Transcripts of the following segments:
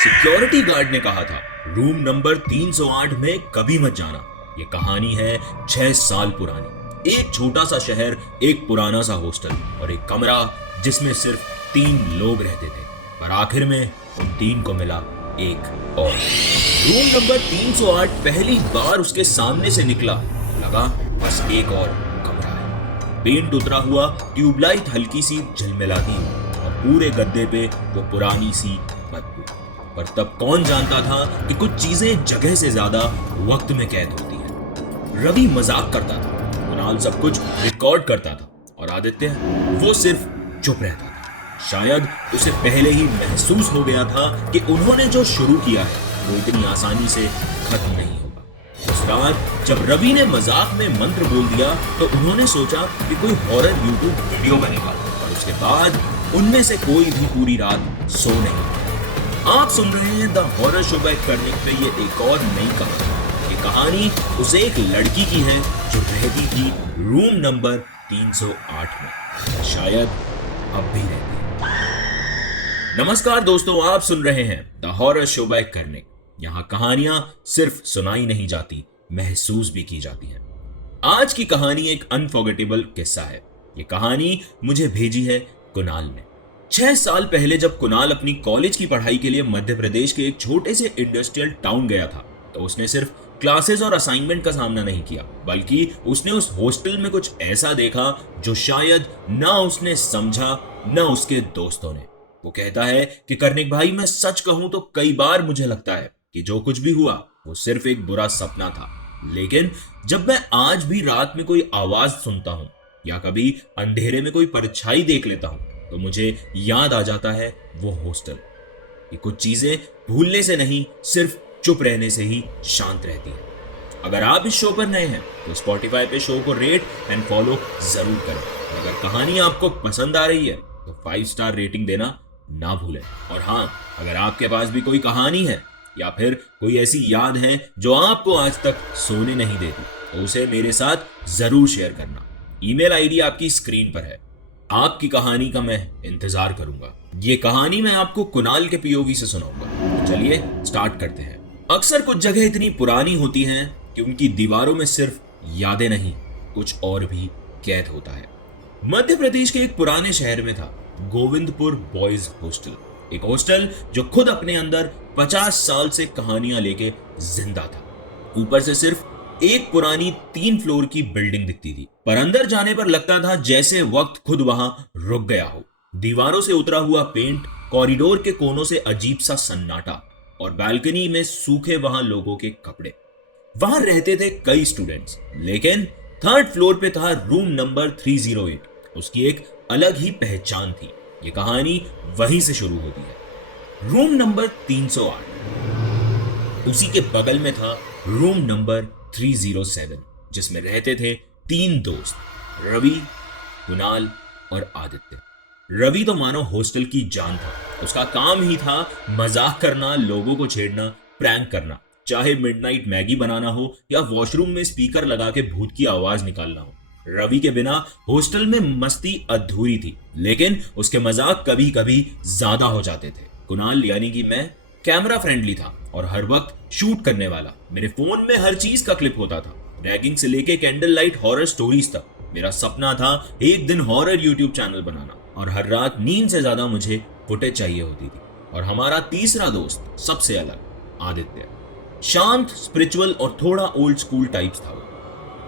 Security guard ने कहा था रूम नंबर 308 में कभी मत जाना। ये कहानी है 6 साल पुरानी। एक छोटा सा शहर, एक पुराना सा हॉस्टल और एक कमरा जिसमें सिर्फ 3 लोग रहते थे। पर आखिर में उन 3 को मिला एक और। रूम नंबर 308 पहली बार उसके सामने से निकला, लगा बस एक और कमरा है। पेंट उतरा हुआ, ट्यूबलाइट हल्की सी झलमिलाती और पूरे गद्दे पे वो पुरानी सी बदबू। पर तब कौन जानता था कि कुछ चीजें जगह से ज्यादा वक्त में कैद होती है। रवि मजाक करता था, कुणाल सब कुछ रिकॉर्ड करता था और आदित्य वो सिर्फ चुप रहता था। शायद उसे पहले ही महसूस हो गया था कि उन्होंने जो शुरू किया है वो इतनी आसानी से खत्म नहीं होगा। उस रात जब रवि ने मजाक में मंत्र बोल दिया तो उन्होंने सोचा कि कोई हॉरर यूट्यूब वीडियो बनेगा और उसके बाद उनमें से कोई भी पूरी रात सो नहीं। आप सुन रहे हैं द हॉरर शो बैक करने पे ये एक और नई कहानी। ये कहानी उस एक लड़की की है जो रहती थी रूम नंबर 308 में, शायद अब भी रहती है। नमस्कार दोस्तों, आप सुन रहे हैं द हॉरर शो बैक करने। यहाँ कहानियां सिर्फ सुनाई नहीं जाती, महसूस भी की जाती हैं। आज की कहानी एक अनफॉरगेटेबल किस्सा है। ये कहानी मुझे भेजी है कुणाल ने। 6 साल पहले जब कुणाल अपनी कॉलेज की पढ़ाई के लिए मध्य प्रदेश के एक छोटे से इंडस्ट्रियल टाउन गया था तो उसने सिर्फ क्लासेस और असाइनमेंट का सामना नहीं किया, बल्कि उसने उस हॉस्टल में कुछ ऐसा देखा जो शायद ना उसने समझा ना उसके दोस्तों ने। वो कहता है कि कर्णिक भाई, मैं सच कहूं तो कई बार मुझे लगता है कि जो कुछ भी हुआ वो सिर्फ एक बुरा सपना था। लेकिन जब मैं आज भी रात में कोई आवाज सुनता हूं या कभी अंधेरे में कोई परछाई देख लेता हूं तो मुझे याद आ जाता है वो हॉस्टल। ये कुछ चीजें भूलने से नहीं, सिर्फ चुप रहने से ही शांत रहती है। अगर आप इस शो पर नए हैं तो स्पॉटिफाई पे शो को रेट एंड फॉलो जरूर करें। अगर कहानी आपको पसंद आ रही है तो 5 स्टार रेटिंग देना ना भूलें। और हाँ, अगर आपके पास भी कोई कहानी है या फिर कोई ऐसी याद है जो आपको आज तक सोने नहीं देती तो उसे मेरे साथ जरूर शेयर करना। ईमेल आईडी आपकी स्क्रीन पर है। आपकी कहानी का मैं इंतजार करूंगा। ये कहानी मैं आपको कुणाल के पीओवी से सुनाऊंगा। तो चलिए स्टार्ट करते हैं। अक्सर कुछ जगह इतनी पुरानी होती हैं कि उनकी दीवारों में सिर्फ यादें नहीं, कुछ और भी कैद होता है। मध्य प्रदेश के एक पुराने शहर में था गोविंदपुर बॉयज हॉस्टल। एक हॉस्टल जो खुद अपने अंदर 50 साल से कहानियां लेके जिंदा था। ऊपर से सिर्फ एक पुरानी 3 फ्लोर की बिल्डिंग दिखती थी, पर अंदर जाने पर लगता था जैसे वक्त खुद वहां रुक गया हो। दीवारों से उतरा हुआ पेंट, कॉरिडोर के कोनों से अजीब सा सन्नाटा और बालकनी में सूखे वहां लोगों के कपड़े। वहां रहते थे कई स्टूडेंट्स, लेकिन 3rd फ्लोर पे था रूम नंबर 308। उसकी एक अलग ही पहचान थी। ये कहानी वहीं से शुरू होती है। रूम नंबर 308, उसी के बगल में था रूम नंबर 307 जिसमें रहते थे 3 दोस्त, रवि, कुणाल और आदित्य। रवि तो मानो हॉस्टल की जान था। उसका काम ही था मजाक करना, लोगों को छेड़ना, प्रैंक करना, चाहे मिडनाइट मैगी बनाना हो या वॉशरूम में स्पीकर लगा के भूत की आवाज निकालना हो। रवि के बिना हॉस्टल में मस्ती अधूरी थी, लेकिन उसके मजाक कभी कभी ज्यादा हो जाते थे। कुणाल यानी कि मैं कैमरा फ्रेंडली था और हर वक्त शूट करने वाला। मेरे फोन में हर चीज का क्लिप होता था, रैगिंग से लेके कैंडल लाइट हॉरर स्टोरीज तक। मेरा सपना था एक दिन हॉरर यूट्यूब चैनल बनाना और हर रात नींद से ज्यादा मुझे फुटेज चाहिए होती थी। और हमारा तीसरा दोस्त सबसे अलग, आदित्य, शांत, स्पिरिचुअल और थोड़ा ओल्ड स्कूल टाइप्स था। वो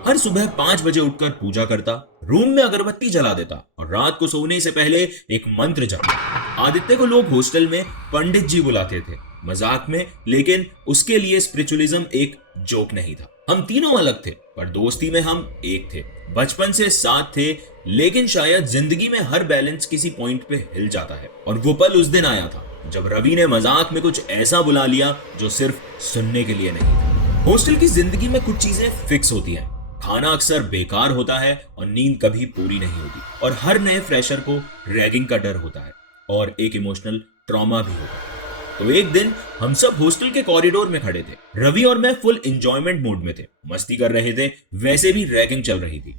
हर सुबह 5 बजे उठकर पूजा करता, रूम में अगरबत्ती जला देता और रात को सोने से पहले एक मंत्र जपता। आदित्य को लोग हॉस्टल में पंडित जी बुलाते थे, मजाक में, लेकिन उसके लिए स्पिरिचुअलिज्म एक जोक नहीं था। हम तीनों अलग थे पर दोस्ती में हम एक थे। बचपन से साथ थे, लेकिन शायद जिंदगी में हर बैलेंस किसी पॉइंट पे हिल जाता है। और वो पल उस दिन आया था जब रवि ने मजाक में कुछ ऐसा बुला लिया जो सिर्फ सुनने के लिए नहीं था। हॉस्टल की जिंदगी में कुछ चीजें फिक्स होती हैं। खाना अक्सर बेकार होता है और नींद कभी पूरी नहीं होती, और हर नए फ्रेशर को रैगिंग का डर होता है और एक इमोशनल ट्रॉमा भी होता है। तो एक दिन हम सब हॉस्टल के कॉरिडोर में खड़े थे। रवि और मैं फुल एंजॉयमेंट मूड में थे, मस्ती कर रहे थे, वैसे भी रैगिंग चल रही थी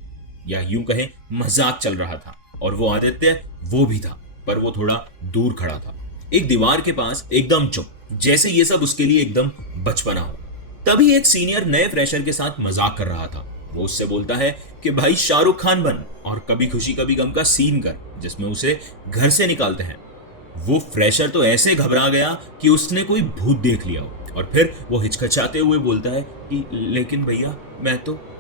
या यूं कहें मजाक चल रहा था। और वो आदित्य, वो भी था, पर वो थोड़ा दूर खड़ा था। एक दीवार के पास एकदम चुप, जैसे ये सब उसके लिए एकदम बचपना हो। तभी एक सीनियर नए फ्रेशर के साथ मजाक कर रहा था। वो उससे बोलता है कि भाई शाहरुख खान बन और कभी खुशी कभी गम का सीन कर, जिसमें उसे घर से निकालते हैं। वो फ्रेशर तो ऐसे घबरा गया कि उसने कोई भूत देख लिया हो, और फिर वो हिचकिचाते हुए बोलता है कि लेकिन भैया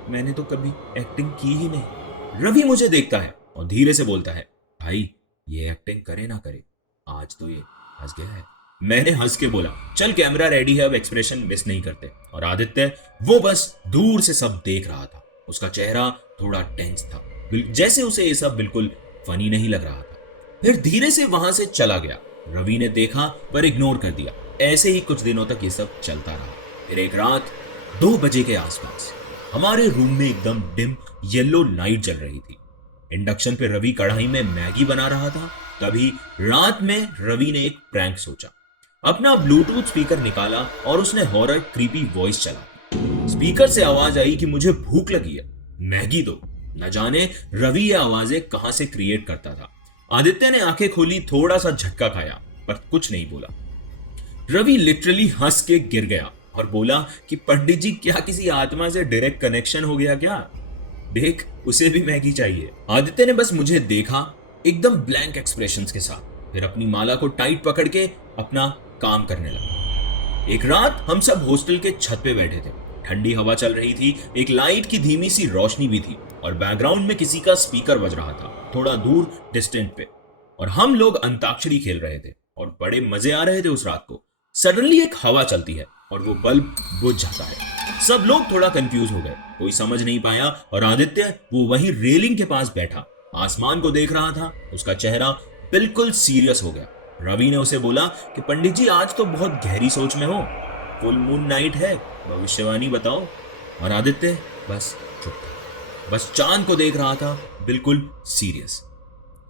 मैंने तो कभी एक्टिंग की ही नहीं। रवि मुझे देखता है और धीरे से बोलता है, भाई ये एक्टिंग करे ना करे, आज तो ये हंस गया है। मैंने हंस के बोला, चल कैमरा रेडी है, अब एक्सप्रेशन मिस नहीं करते। और आदित्य वो बस दूर से सब देख रहा था। उसका चेहरा थोड़ा टेंस था, जैसे उसे ये सब बिल्कुल फनी नहीं लग रहा था। फिर धीरे से वहां से चला गया। रवि ने देखा पर इग्नोर कर दिया। ऐसे ही कुछ दिनों तक ये सब चलता रहा। फिर एक रात 2 बजे के आसपास हमारे रूम में एकदम डिम येलो लाइट जल रही थी। इंडक्शन पे रवि कढ़ाई में मैगी बना रहा था। तभी रात में रवि ने एक प्रैंक सोचा। अपना ब्लूटूथ स्पीकर निकाला और उसने हॉरर क्रीपी वॉइस चला। स्पीकर से आवाज आई कि मुझे भूख लगी है, मैगी दो। न जाने रवि ये आवाजें कहां से क्रिएट करता था। आदित्य ने आंखें खोली, थोड़ा सा झटका खाया पर कुछ नहीं बोला। रवि लिटरली हंस के गिर गया और बोला कि पंडित जी, क्या किसी आत्मा से डायरेक्ट कनेक्शन हो गया क्या? देख, उसे भी मैगी चाहिए। आदित्य ने बस मुझे देखा एकदम ब्लैंक एक्सप्रेशंस के साथ, फिर अपनी माला को टाइट पकड़ के अपना काम करने लगा। एक रात हम सब हॉस्टल के छत पे बैठे थे। ठंडी हवा चल रही थी, एक लाइट की धीमी सी रोशनी भी थी और बैकग्राउंड में किसी का स्पीकर बज रहा था थोड़ा दूर डिस्टेंट पे। और हम लोग अंताक्षरी खेल रहे थे और बड़े मजे आ रहे थे उस रात को। सडनली एक हवा चलती है और वो बल्ब बुझ जाता है। सब लोग थोड़ा कंफ्यूज हो गए, कोई समझ नहीं पाया। और आदित्य वो वहीं रेलिंग के पास बैठा आसमान को देख रहा था। उसका चेहरा बिल्कुल सीरियस हो गया। रवि ने उसे बोला कि पंडित जी, आज तो बहुत गहरी सोच में हो, फुल मून नाइट है, भविष्यवाणी बताओ। और आदित्य बस चुप था, बस चांद को देख रहा था, बिल्कुल सीरियस।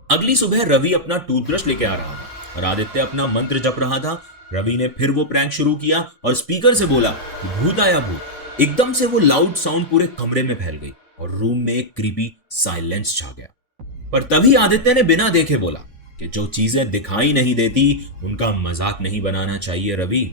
अगली सुबह रवि अपना टूथब्रश लेके आ रहा था और आदित्य अपना मंत्र जप रहा था। रवि ने फिर वो प्रैंक शुरू किया और स्पीकर से बोला, भूत आया भूत। एकदम से वो लाउड साउंड पूरे कमरे में फैल गई और रूम में एक क्रीपी साइलेंस छा गया। पर तभी आदित्य ने बिना देखे बोला कि जो चीजें दिखाई नहीं देती उनका मजाक नहीं बनाना चाहिए रवि।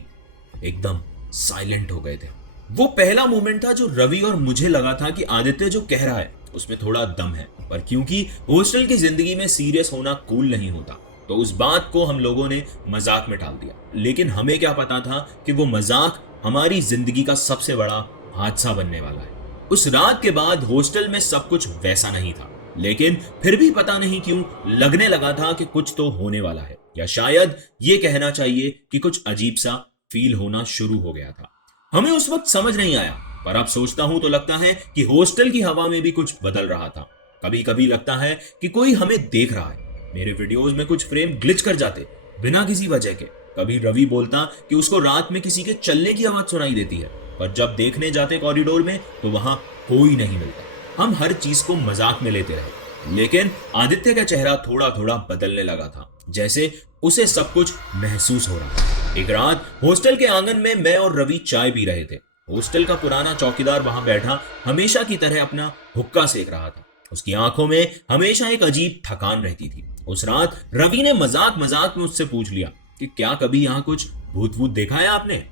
एकदम साइलेंट हो गए थे। वो पहला मोमेंट था जो रवि और मुझे लगा था कि आदित्य जो कह रहा है उसमें थोड़ा दम है, पर क्योंकि हॉस्टल की जिंदगी में सीरियस होना कूल नहीं होता, तो उस बात को हम लोगों ने मजाक में टाल दिया। लेकिन हमें क्या पता था कि वो मजाक हमारी जिंदगी का सबसे बड़ा हादसा बनने वाला है। उस रात के बाद हॉस्टल में सब कुछ वैसा नहीं था, लेकिन फिर भी पता नहीं क्यों लगने लगा था कि कुछ तो होने वाला है, या शायद ये कहना चाहिए कि कुछ अजीब सा फील होना शुरू हो गया था। हमें उस वक्त समझ नहीं आया, पर अब सोचता हूं तो लगता है कि हॉस्टल की हवा में भी कुछ बदल रहा था। कभी कभी लगता है कि कोई हमें देख रहा है। मेरे वीडियोस में कुछ फ्रेम ग्लिच कर जाते बिना किसी वजह के। कभी रवि बोलता कि उसको रात में किसी के चलने की आवाज सुनाई देती है, पर जब देखने जाते कॉरिडोर में तो वहां कोई नहीं मिलता। हम हर चीज को मजाक में लेते रहे, लेकिन आदित्य का चेहरा थोड़ा थोड़ा बदलने लगा था, जैसे उसे सब कुछ महसूस हो रहा था। एक रात हॉस्टल के आंगन में मैं और रवि चाय पी रहे थे। हॉस्टल का पुराना चौकीदार वहां बैठा हमेशा की तरह अपना हुक्का सेक रहा था। उसकी आंखों में हमेशा एक अजीब थकान रहती थी। उस रात रवि ने मजाक मजाक में उससे पूछ लिया कि क्या कभी यहाँ कुछ भूत वूत देखा है आपने?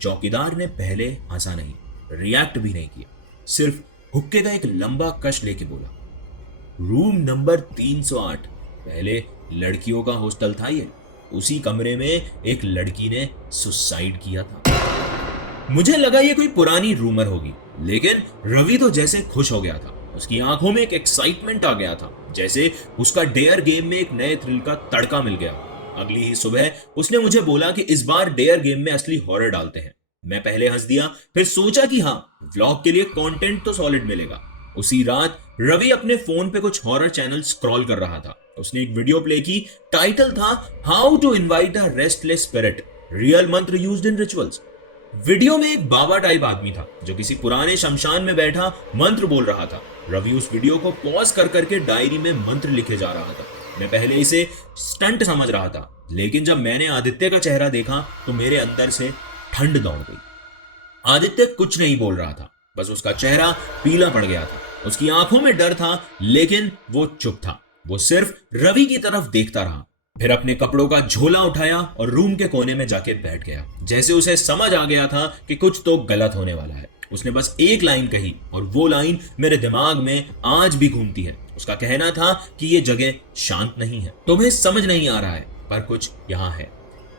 चौकीदार ने पहले हंसा नहीं, रिएक्ट भी नहीं किया, सिर्फ हुक्के का एक लंबा कश लेके बोला, रूम नंबर 308, पहले लड़कियों का हॉस्टल था ये। उसी कमरे में एक लड़की ने सुसाइड किया था। मुझे लगा ये कोई पुरानी रूमर होगी, लेकिन रवि तो जैसे खुश हो गया था। उसकी आंखों में एक एक्साइटमेंट आ गया था, जैसे उसका डेयर गेम में एक नए थ्रिल का तड़का मिल गया। अगली ही सुबह उसने मुझे बोला कि इस बार डेयर गेम में असली हॉरर डालते हैं। मैं पहले हंस दिया, फिर सोचा कि हाँ, व्लॉग के लिए कंटेंट तो सॉलिड मिलेगा। उसी रात रवि अपने फोन पे कुछ हॉरर चैनल स्क्रॉल कर रहा था। उसने एक वीडियो प्ले की, टाइटल था how to invite a restless spirit, real mantra used in rituals. Video में एक बाबा टाइप आदमी था जो किसी पुराने शमशान में बैठा मंत्र बोल रहा था। रवि उस वीडियो को पॉज कर करके डायरी में मंत्र लिखे जा रहा था। मैं पहले इसे स्टंट समझ रहा था, लेकिन जब मैंने आदित्य का चेहरा देखा तो मेरे अंदर से ठंड दौड़ गई। आदित्य कुछ नहीं बोल रहा था, बस उसका चेहरा पीला पड़ गया था। उसकी आंखों में डर था, लेकिन वो चुप था। वो सिर्फ रवि की तरफ देखता रहा। फिर अपने कपड़ों का झोला उठाया और रूम के कोने में जाके बैठ गया। जैसे उसे समझ आ गया था कि कुछ तो गलत होने वाला है। उसने बस एक लाइन कही और वो लाइन मेरे दिमाग में आज भी घूमती है। उसका कहना था कि ये जगह शांत नहीं है, तुम्हें समझ नहीं आ रहा है, पर कुछ यहाँ है।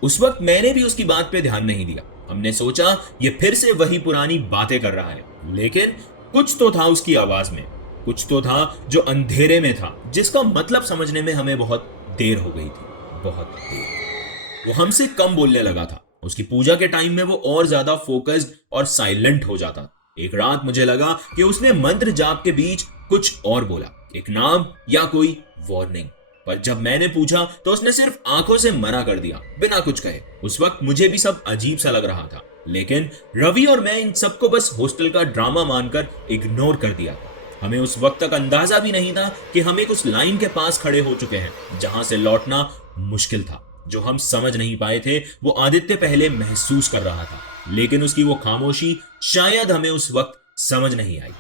उस वक्त मैंने भी उसकी बात पे ध्यान नहीं दिया। हमने सोचा ये फिर से वही पुरानी बातें कर रहा है, लेकिन कुछ तो था उसकी आवाज में, कुछ तो था जो अंधेरे में था, जिसका मतलब समझने में हमें बहुत देर हो गई थी, बहुत देर। वो हमसे कम बोलने लगा था। उसकी पूजा के टाइम में वो और ज्यादा फोकस्ड और साइलेंट हो जाता। एक रात मुझे लगा कि उसने मंत्र जाप के बीच कुछ और बोला, एक नाम या कोई वार्निंग, पर जब मैंने पूछा तो उसने सिर्फ आंखों से मना कर दिया बिना कुछ कहे। उस वक्त मुझे भी सब अजीब सा लग रहा था, लेकिन रवि और मैं इन सबको बस हॉस्टल का ड्रामा मानकर इग्नोर कर दिया। हमें उस वक्त तक अंदाजा भी नहीं था कि हम एक उस लाइन के पास खड़े हो चुके हैं जहां से लौटना मुश्किल था। जो हम समझ नहीं पाए थे वो आदित्य पहले महसूस कर रहा था, लेकिन उसकी वो खामोशी शायद हमें उस वक्त समझ नहीं आई।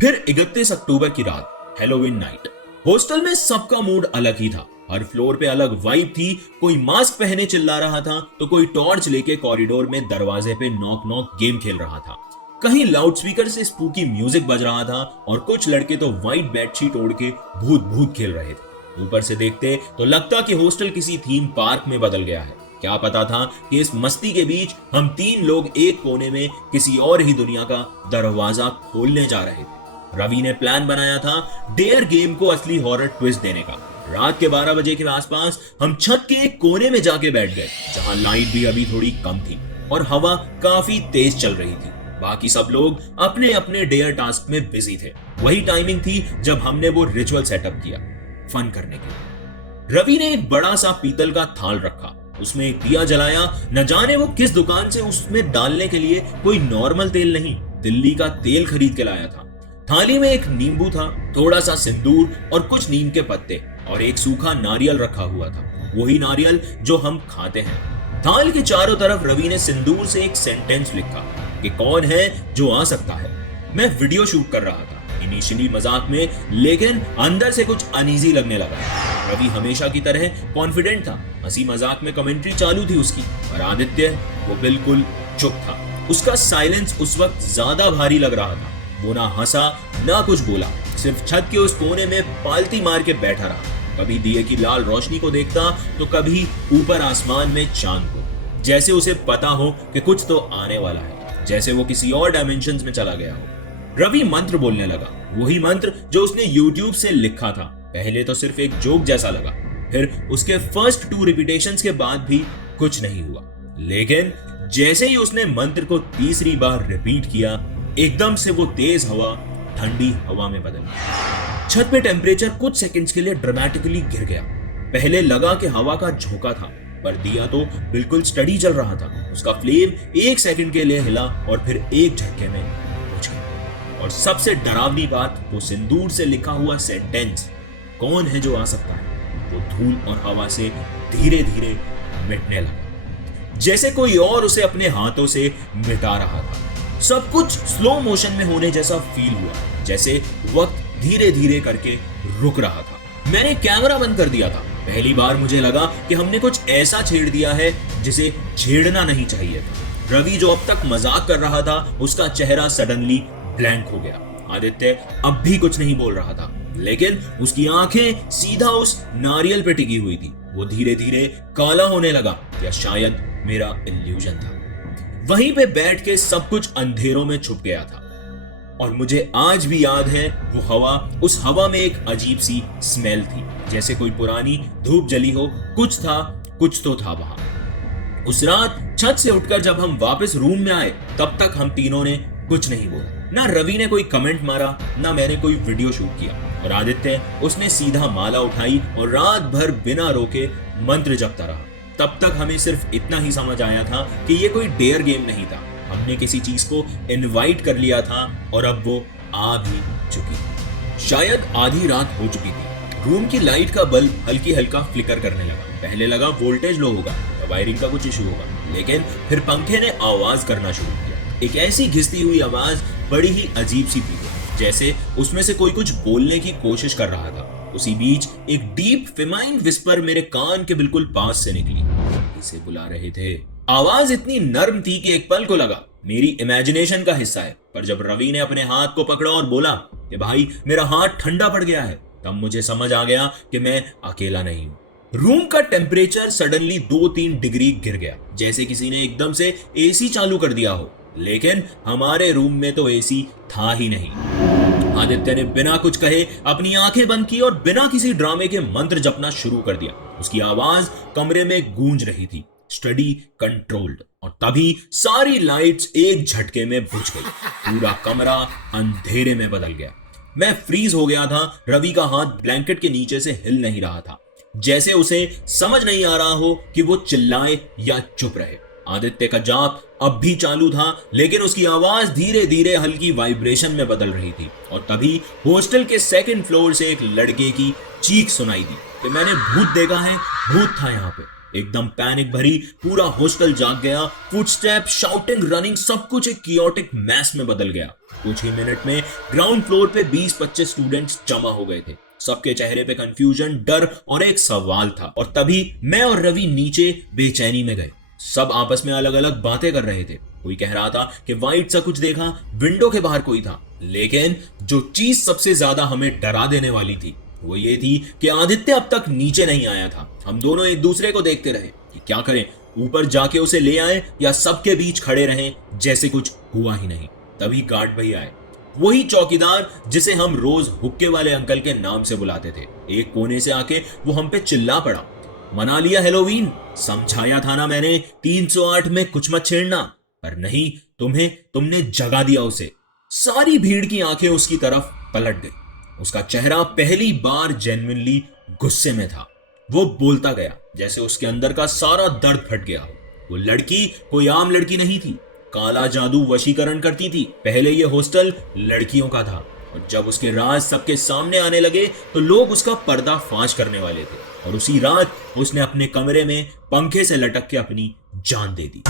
फिर 31 अक्टूबर की रात, हैलोवीन नाइट। हॉस्टल में सबका मूड अलग ही था। हर फ्लोर पे अलग वाइब थी। कोई मास्क पहने चिल्ला रहा था तो कोई टॉर्च लेके कॉरिडोर में दरवाजे पे नॉक नॉक गेम खेल रहा था। कहीं लाउडस्पीकर से स्पूकी म्यूजिक बज रहा था और कुछ लड़के तो व्हाइट बेडशीट ओढ़ के भूत भूत खेल रहे थे। ऊपर से देखते तो लगता कि हॉस्टल किसी थीम पार्क में बदल गया है। क्या पता था कि इस मस्ती के बीच हम 3 लोग एक कोने में किसी और ही दुनिया का दरवाजा खोलने जा रहे थे। रवि ने प्लान बनाया था डेयर गेम को असली हॉरर ट्विस्ट देने का। रात के 12 बजे के आसपास हम छत के एक कोने में जाके बैठ गए, जहां लाइट भी अभी थोड़ी कम थी और हवा काफी तेज चल रही थी। बाकी सब लोग अपने अपने डेयर टास्क में बिजी थे। वही टाइमिंग थी जब हमने वो रिचुअल सेटअप किया फन करने के लिए। रवि ने एक बड़ा सा पीतल का थाल रखा, उसमें एक दिया जलाया। न जाने वो किस दुकान से उसमें डालने के लिए कोई नॉर्मल तेल नहीं, दिल्ली का तेल खरीद के लाया था। थाली में एक नींबू था, थोड़ा सा सिंदूर और कुछ नीम के पत्ते और एक सूखा नारियल रखा हुआ था, वही नारियल जो हम खाते हैं। थाल के चारों तरफ रवि ने सिंदूर से एक सेंटेंस लिखा कि कौन है जो आ सकता है। मैं वीडियो शूट कर रहा था, इनिशियली मजाक में, लेकिन अंदर से कुछ अनईजी लगने लगा। रवि हमेशा की तरह कॉन्फिडेंट था, हंसी मजाक में कमेंट्री चालू थी उसकी, और आदित्य वो बिल्कुल चुप था। उसका साइलेंस उस वक्त ज्यादा भारी लग रहा था। वो ना हंसा ना कुछ बोला, सिर्फ छत के उस कोने में पालती मार के बैठा रहा। कभी दिए की लाल रोशनी को देखता तो कभी ऊपर आसमान में चांद को, जैसे उसे पता हो कि कुछ तो आने वाला है, जैसे वो किसी और डायमेंशंस में चला गया हो। रवि मंत्र बोलने लगा, वही मंत्र जो उसने YouTube से लिखा था। पहले तो सिर्फ एक जोक जैसा लगा, फिर उसके फर्स्ट 2 रिपीटेशंस के बाद भी कुछ नहीं हुआ। लेकिन जैसे ही उसने मंत्र को तीसरी बार रिपीट किया, एकदम से वो तेज हवा ठंडी हवा में बदल गई। छत पे टेम्परेचर कुछ सेकंड्स के लिए ड्रामेटिकली गिर गया। पहले लगा कि हवा का झोंका था, पर दिया तो बिल्कुल स्टडी चल रहा था। उसका फ्लेम 1 सेकंड के लिए हिला और फिर एक झटके में बुझ गया। और सबसे डरावनी बात, वो सिंदूर से लिखा हुआ सेंटेंस, कौन है जो आ सकता है, वो धूल और हवा से धीरे धीरे मिटने लगा, जैसे कोई और उसे अपने हाथों से मिटा रहा था। सब कुछ स्लो मोशन में होने जैसा फील हुआ, जैसे वक्त धीरे धीरे करके रुक रहा था। मैंने कैमरा बंद कर दिया था। पहली बार मुझे लगा कि हमने कुछ ऐसा छेड़ दिया है जिसे छेड़ना नहीं चाहिए था। रवि जो अब तक मजाक कर रहा था, उसका चेहरा सडनली ब्लैंक हो गया। आदित्य अब भी कुछ नहीं बोल रहा था, लेकिन उसकी आंखें सीधा उस नारियल पे टिकी हुई थी। वो धीरे धीरे काला होने लगा, या शायद मेरा इल्यूजन था। वहीं पे बैठ के सब कुछ अंधेरों में छुप गया था। और मुझे आज भी याद है वो हवा, उस हवा में एक अजीब सी स्मेल थी, जैसे कोई पुरानी धूप जली हो। कुछ तो था वहां। उस रात छत से उठकर जब हम वापस रूम में आए, तब तक हम तीनों ने कुछ नहीं बोला। ना रवि ने कोई कमेंट मारा, ना मैंने कोई वीडियो शूट किया। और आदित्य, उसने सीधा माला उठाई और रात भर बिना रोके मंत्र जपता रहा। तब तक हमें सिर्फ इतना ही समझ आया था कि ये कोई डेयर गेम नहीं था। हमने किसी चीज को इनवाइट कर लिया था और अब वो आ भी चुकी। शायद आधी रात हो चुकी थी। रूम की लाइट का बल्ब हल्की हल्का फ्लिकर करने लगा। पहले लगा वोल्टेज लो होगा या वायरिंग का कुछ इशू होगा, लेकिन फिर पंखे ने आवाज करना शुरू किया। एक ऐसी घिसती हुई आवाज, बड़ी ही अजीब सी थी, जैसे उसमें से कोई कुछ बोलने की कोशिश कर रहा था। उसी बीच एक डीप फेमाइन विस्पर मेरे कान के बिल्कुल पास से निकली। इसे बुला रहे थे। आवाज इतनी नर्म थी कि एक पल को लगा मेरी इमेजिनेशन का हिस्सा है, पर जब रवि ने अपने हाथ को पकड़ा और बोला कि भाई मेरा हाथ ठंडा पड़ गया है, तब मुझे समझ आ गया कि मैं अकेला नहीं हूं। रूम का टेम्परेचर सडनली 2-3 डिग्री गिर गया, जैसे किसी ने एकदम से एसी चालू कर दिया हो। लेकिन हमारे रूम में तो एसी था ही नहीं। आदित्य ने बिना कुछ कहे अपनी आंखें बंद की और बिना किसी ड्रामे के मंत्र जपना शुरू कर दिया। उसकी आवाज कमरे में गूंज रही थी, स्टडी, कंट्रोल्ड, और तभी सारी लाइट्स एक झटके में बुझ गई। पूरा कमरा अंधेरे में बदल गया। मैं फ्रीज हो गया था। रवि का हाथ ब्लैंकेट के नीचे से हिल नहीं रहा था, जैसे उसे समझ नहीं आ रहा हो कि वो चिल्लाए या चुप रहे। आदित्य का जाप अब भी चालू था, लेकिन उसकी आवाज धीरे धीरे हल्की वाइब्रेशन में बदल रही थी। और तभी हॉस्टल के सेकंड फ्लोर से एक लड़के की चीख सुनाई दी कि मैंने भूत देखा है, भूत था यहाँ पे। एकदम पैनिक भरी पूरा हॉस्टल जाग गया। फुटस्टेप, शाउटिंग, रनिंग, सब कुछ एक कियोटिक मैस में बदल गया। कुछ ही मिनट में ग्राउंड फ्लोर पे 20-25 स्टूडेंट्स जमा हो गए थे। सबके चेहरे पे कंफ्यूजन, डर और एक सवाल था। और तभी मैं और रवि नीचे बेचैनी में गए। सब आपस में अलग अलग बातें कर रहे थे। कोई कह रहा था कि वाइट सा कुछ देखा, विंडो के बाहर कोई था। लेकिन जो चीज सबसे ज्यादा हमें डरा देने वाली थी वो ये थी कि आदित्य अब तक नीचे नहीं आया था। हम दोनों एक दूसरे को देखते रहे कि क्या करें, ऊपर जाके उसे ले आए या सबके बीच खड़े रहें जैसे कुछ हुआ ही नहीं। तभी गार्ड भैया आए, वही चौकीदार जिसे हम रोज हुक्के वाले अंकल के नाम से बुलाते थे। एक कोने से आके वो हम पे चिल्ला पड़ा, मना लिया हैलोवीन, समझाया था ना मैंने 308 में कुछ मत छेड़ना, पर नहीं, तुमने जगा दिया उसे। सारी भीड़ की आंखें उसकी तरफ पलट गई। उसका चेहरा पहली बार जेन्युइनली गुस्से में था। वो बोलता गया जैसे उसके अंदर का सारा दर्द फट गया हो। वो लड़की कोई आम लड़की नहीं थी, काला जादू वशीकरण करती थी। पहले ये हॉस्टल लड़कियों का था, और जब उसके राज सबके सामने आने लगे तो लोग उसका पर्दाफाश करने वाले थे। और उसी रात उसने अपने कमरे में पंखे से लटक के अपनी जान दे दी।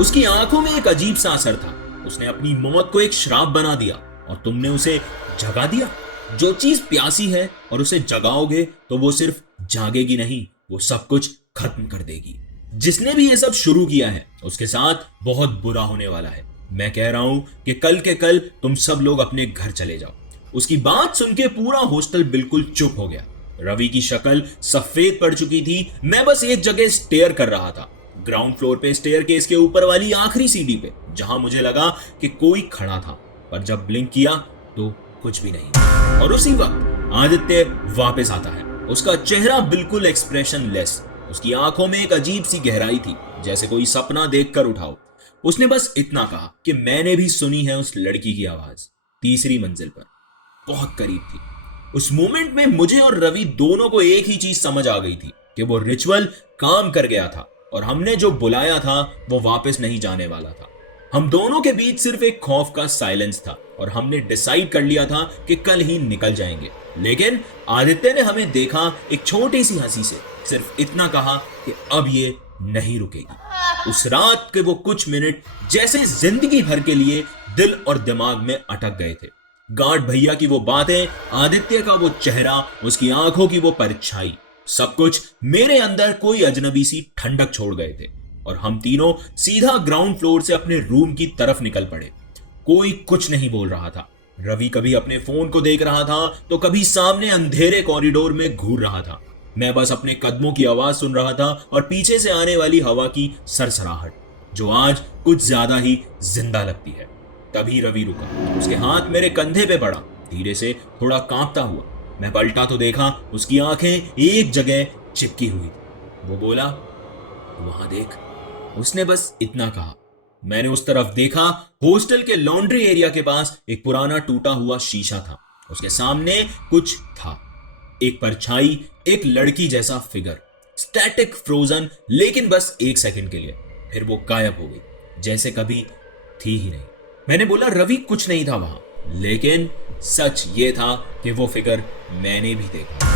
उसकी आंखों में एक अजीब सा असर था। उसने अपनी मौत को एक श्राप बना दिया और तुमने उसे जगा दिया। जो चीज प्यासी है और उसे जगाओगे तो वो सिर्फ जागेगी नहीं, वो सब कुछ खत्म कर देगी। जिसने भी ये सब शुरू किया है उसके साथ बहुत बुरा होने वाला है। मैं कह रहा हूं कि कल के कल तुम सब लोग अपने घर चले जाओ। उसकी बात सुन के पूरा हॉस्टल बिल्कुल चुप हो गया। रवि की शक्ल सफेद पड़ चुकी थी। मैं बस एक जगह स्टेयर कर रहा था, ग्राउंड फ्लोर पे स्टेयर केस के ऊपर वाली आखिरी सीढ़ी पे, जहां मुझे लगा कि कोई खड़ा था, पर जब ब्लिंक किया तो कुछ भी नहीं। और उसी वक्त आदित्य वापस आता है। उसका चेहरा बिल्कुल एक्सप्रेशन लेस, उसकी आंखों में एक अजीब सी गहराई थी, जैसे कोई सपना देखकर उठाओ। उसने बस इतना कहा कि मैंने भी सुनी है उस लड़की की आवाज, तीसरी मंजिल पर, बहुत करीब थी। उस मोमेंट में मुझे और रवि दोनों को एक ही चीज समझ आ गई थी कि वो रिचुअल काम कर गया था और हमने जो बुलाया था वो वापस नहीं जाने वाला था। हम दोनों के बीच सिर्फ एक खौफ का साइलेंस था और हमने डिसाइड कर लिया था कि कल ही निकल जाएंगे। लेकिन आदित्य ने हमें देखा, एक छोटी सी हंसी से सिर्फ इतना कहा कि अब ये नहीं रुकेगी। उस रात के वो कुछ मिनट जैसे जिंदगी भर के लिए दिल और दिमाग में अटक गए थे। गार्ड भैया की वो बातें, आदित्य का वो चेहरा, उसकी आंखों की वो परछाई, सब कुछ मेरे अंदर कोई अजनबी सी ठंडक छोड़ गए थे। और हम तीनों सीधा ग्राउंड फ्लोर से अपने रूम की तरफ निकल पड़े। कोई कुछ नहीं बोल रहा था। रवि कभी अपने फोन को देख रहा था तो कभी सामने अंधेरे कॉरिडोर में घूर रहा था। मैं बस अपने कदमों की आवाज सुन रहा था और पीछे से आने वाली हवा की सरसराहट, जो आज कुछ ज्यादा ही जिंदा लगती है। तभी रवि रुका। उसके हाथ मेरे कंधे पे पड़ा, धीरे से, थोड़ा कांपता हुआ। मैं पलटा तो देखा, उसकी आंखें एक जगह चिपकी हुई थी। वो बोला, वहां देख। उसने बस इतना कहा। मैंने उस तरफ देखा। हॉस्टल के लॉन्ड्री एरिया के पास एक पुराना टूटा हुआ शीशा था। उसके सामने कुछ था, एक परछाई, एक लड़की जैसा फिगर, स्टैटिक, फ्रोजन, लेकिन बस एक सेकंड के लिए, फिर वो गायब हो गई, जैसे कभी थी ही नहीं। मैंने बोला, रवि कुछ नहीं था वहां, लेकिन सच ये था कि वो फिगर मैंने भी देखा।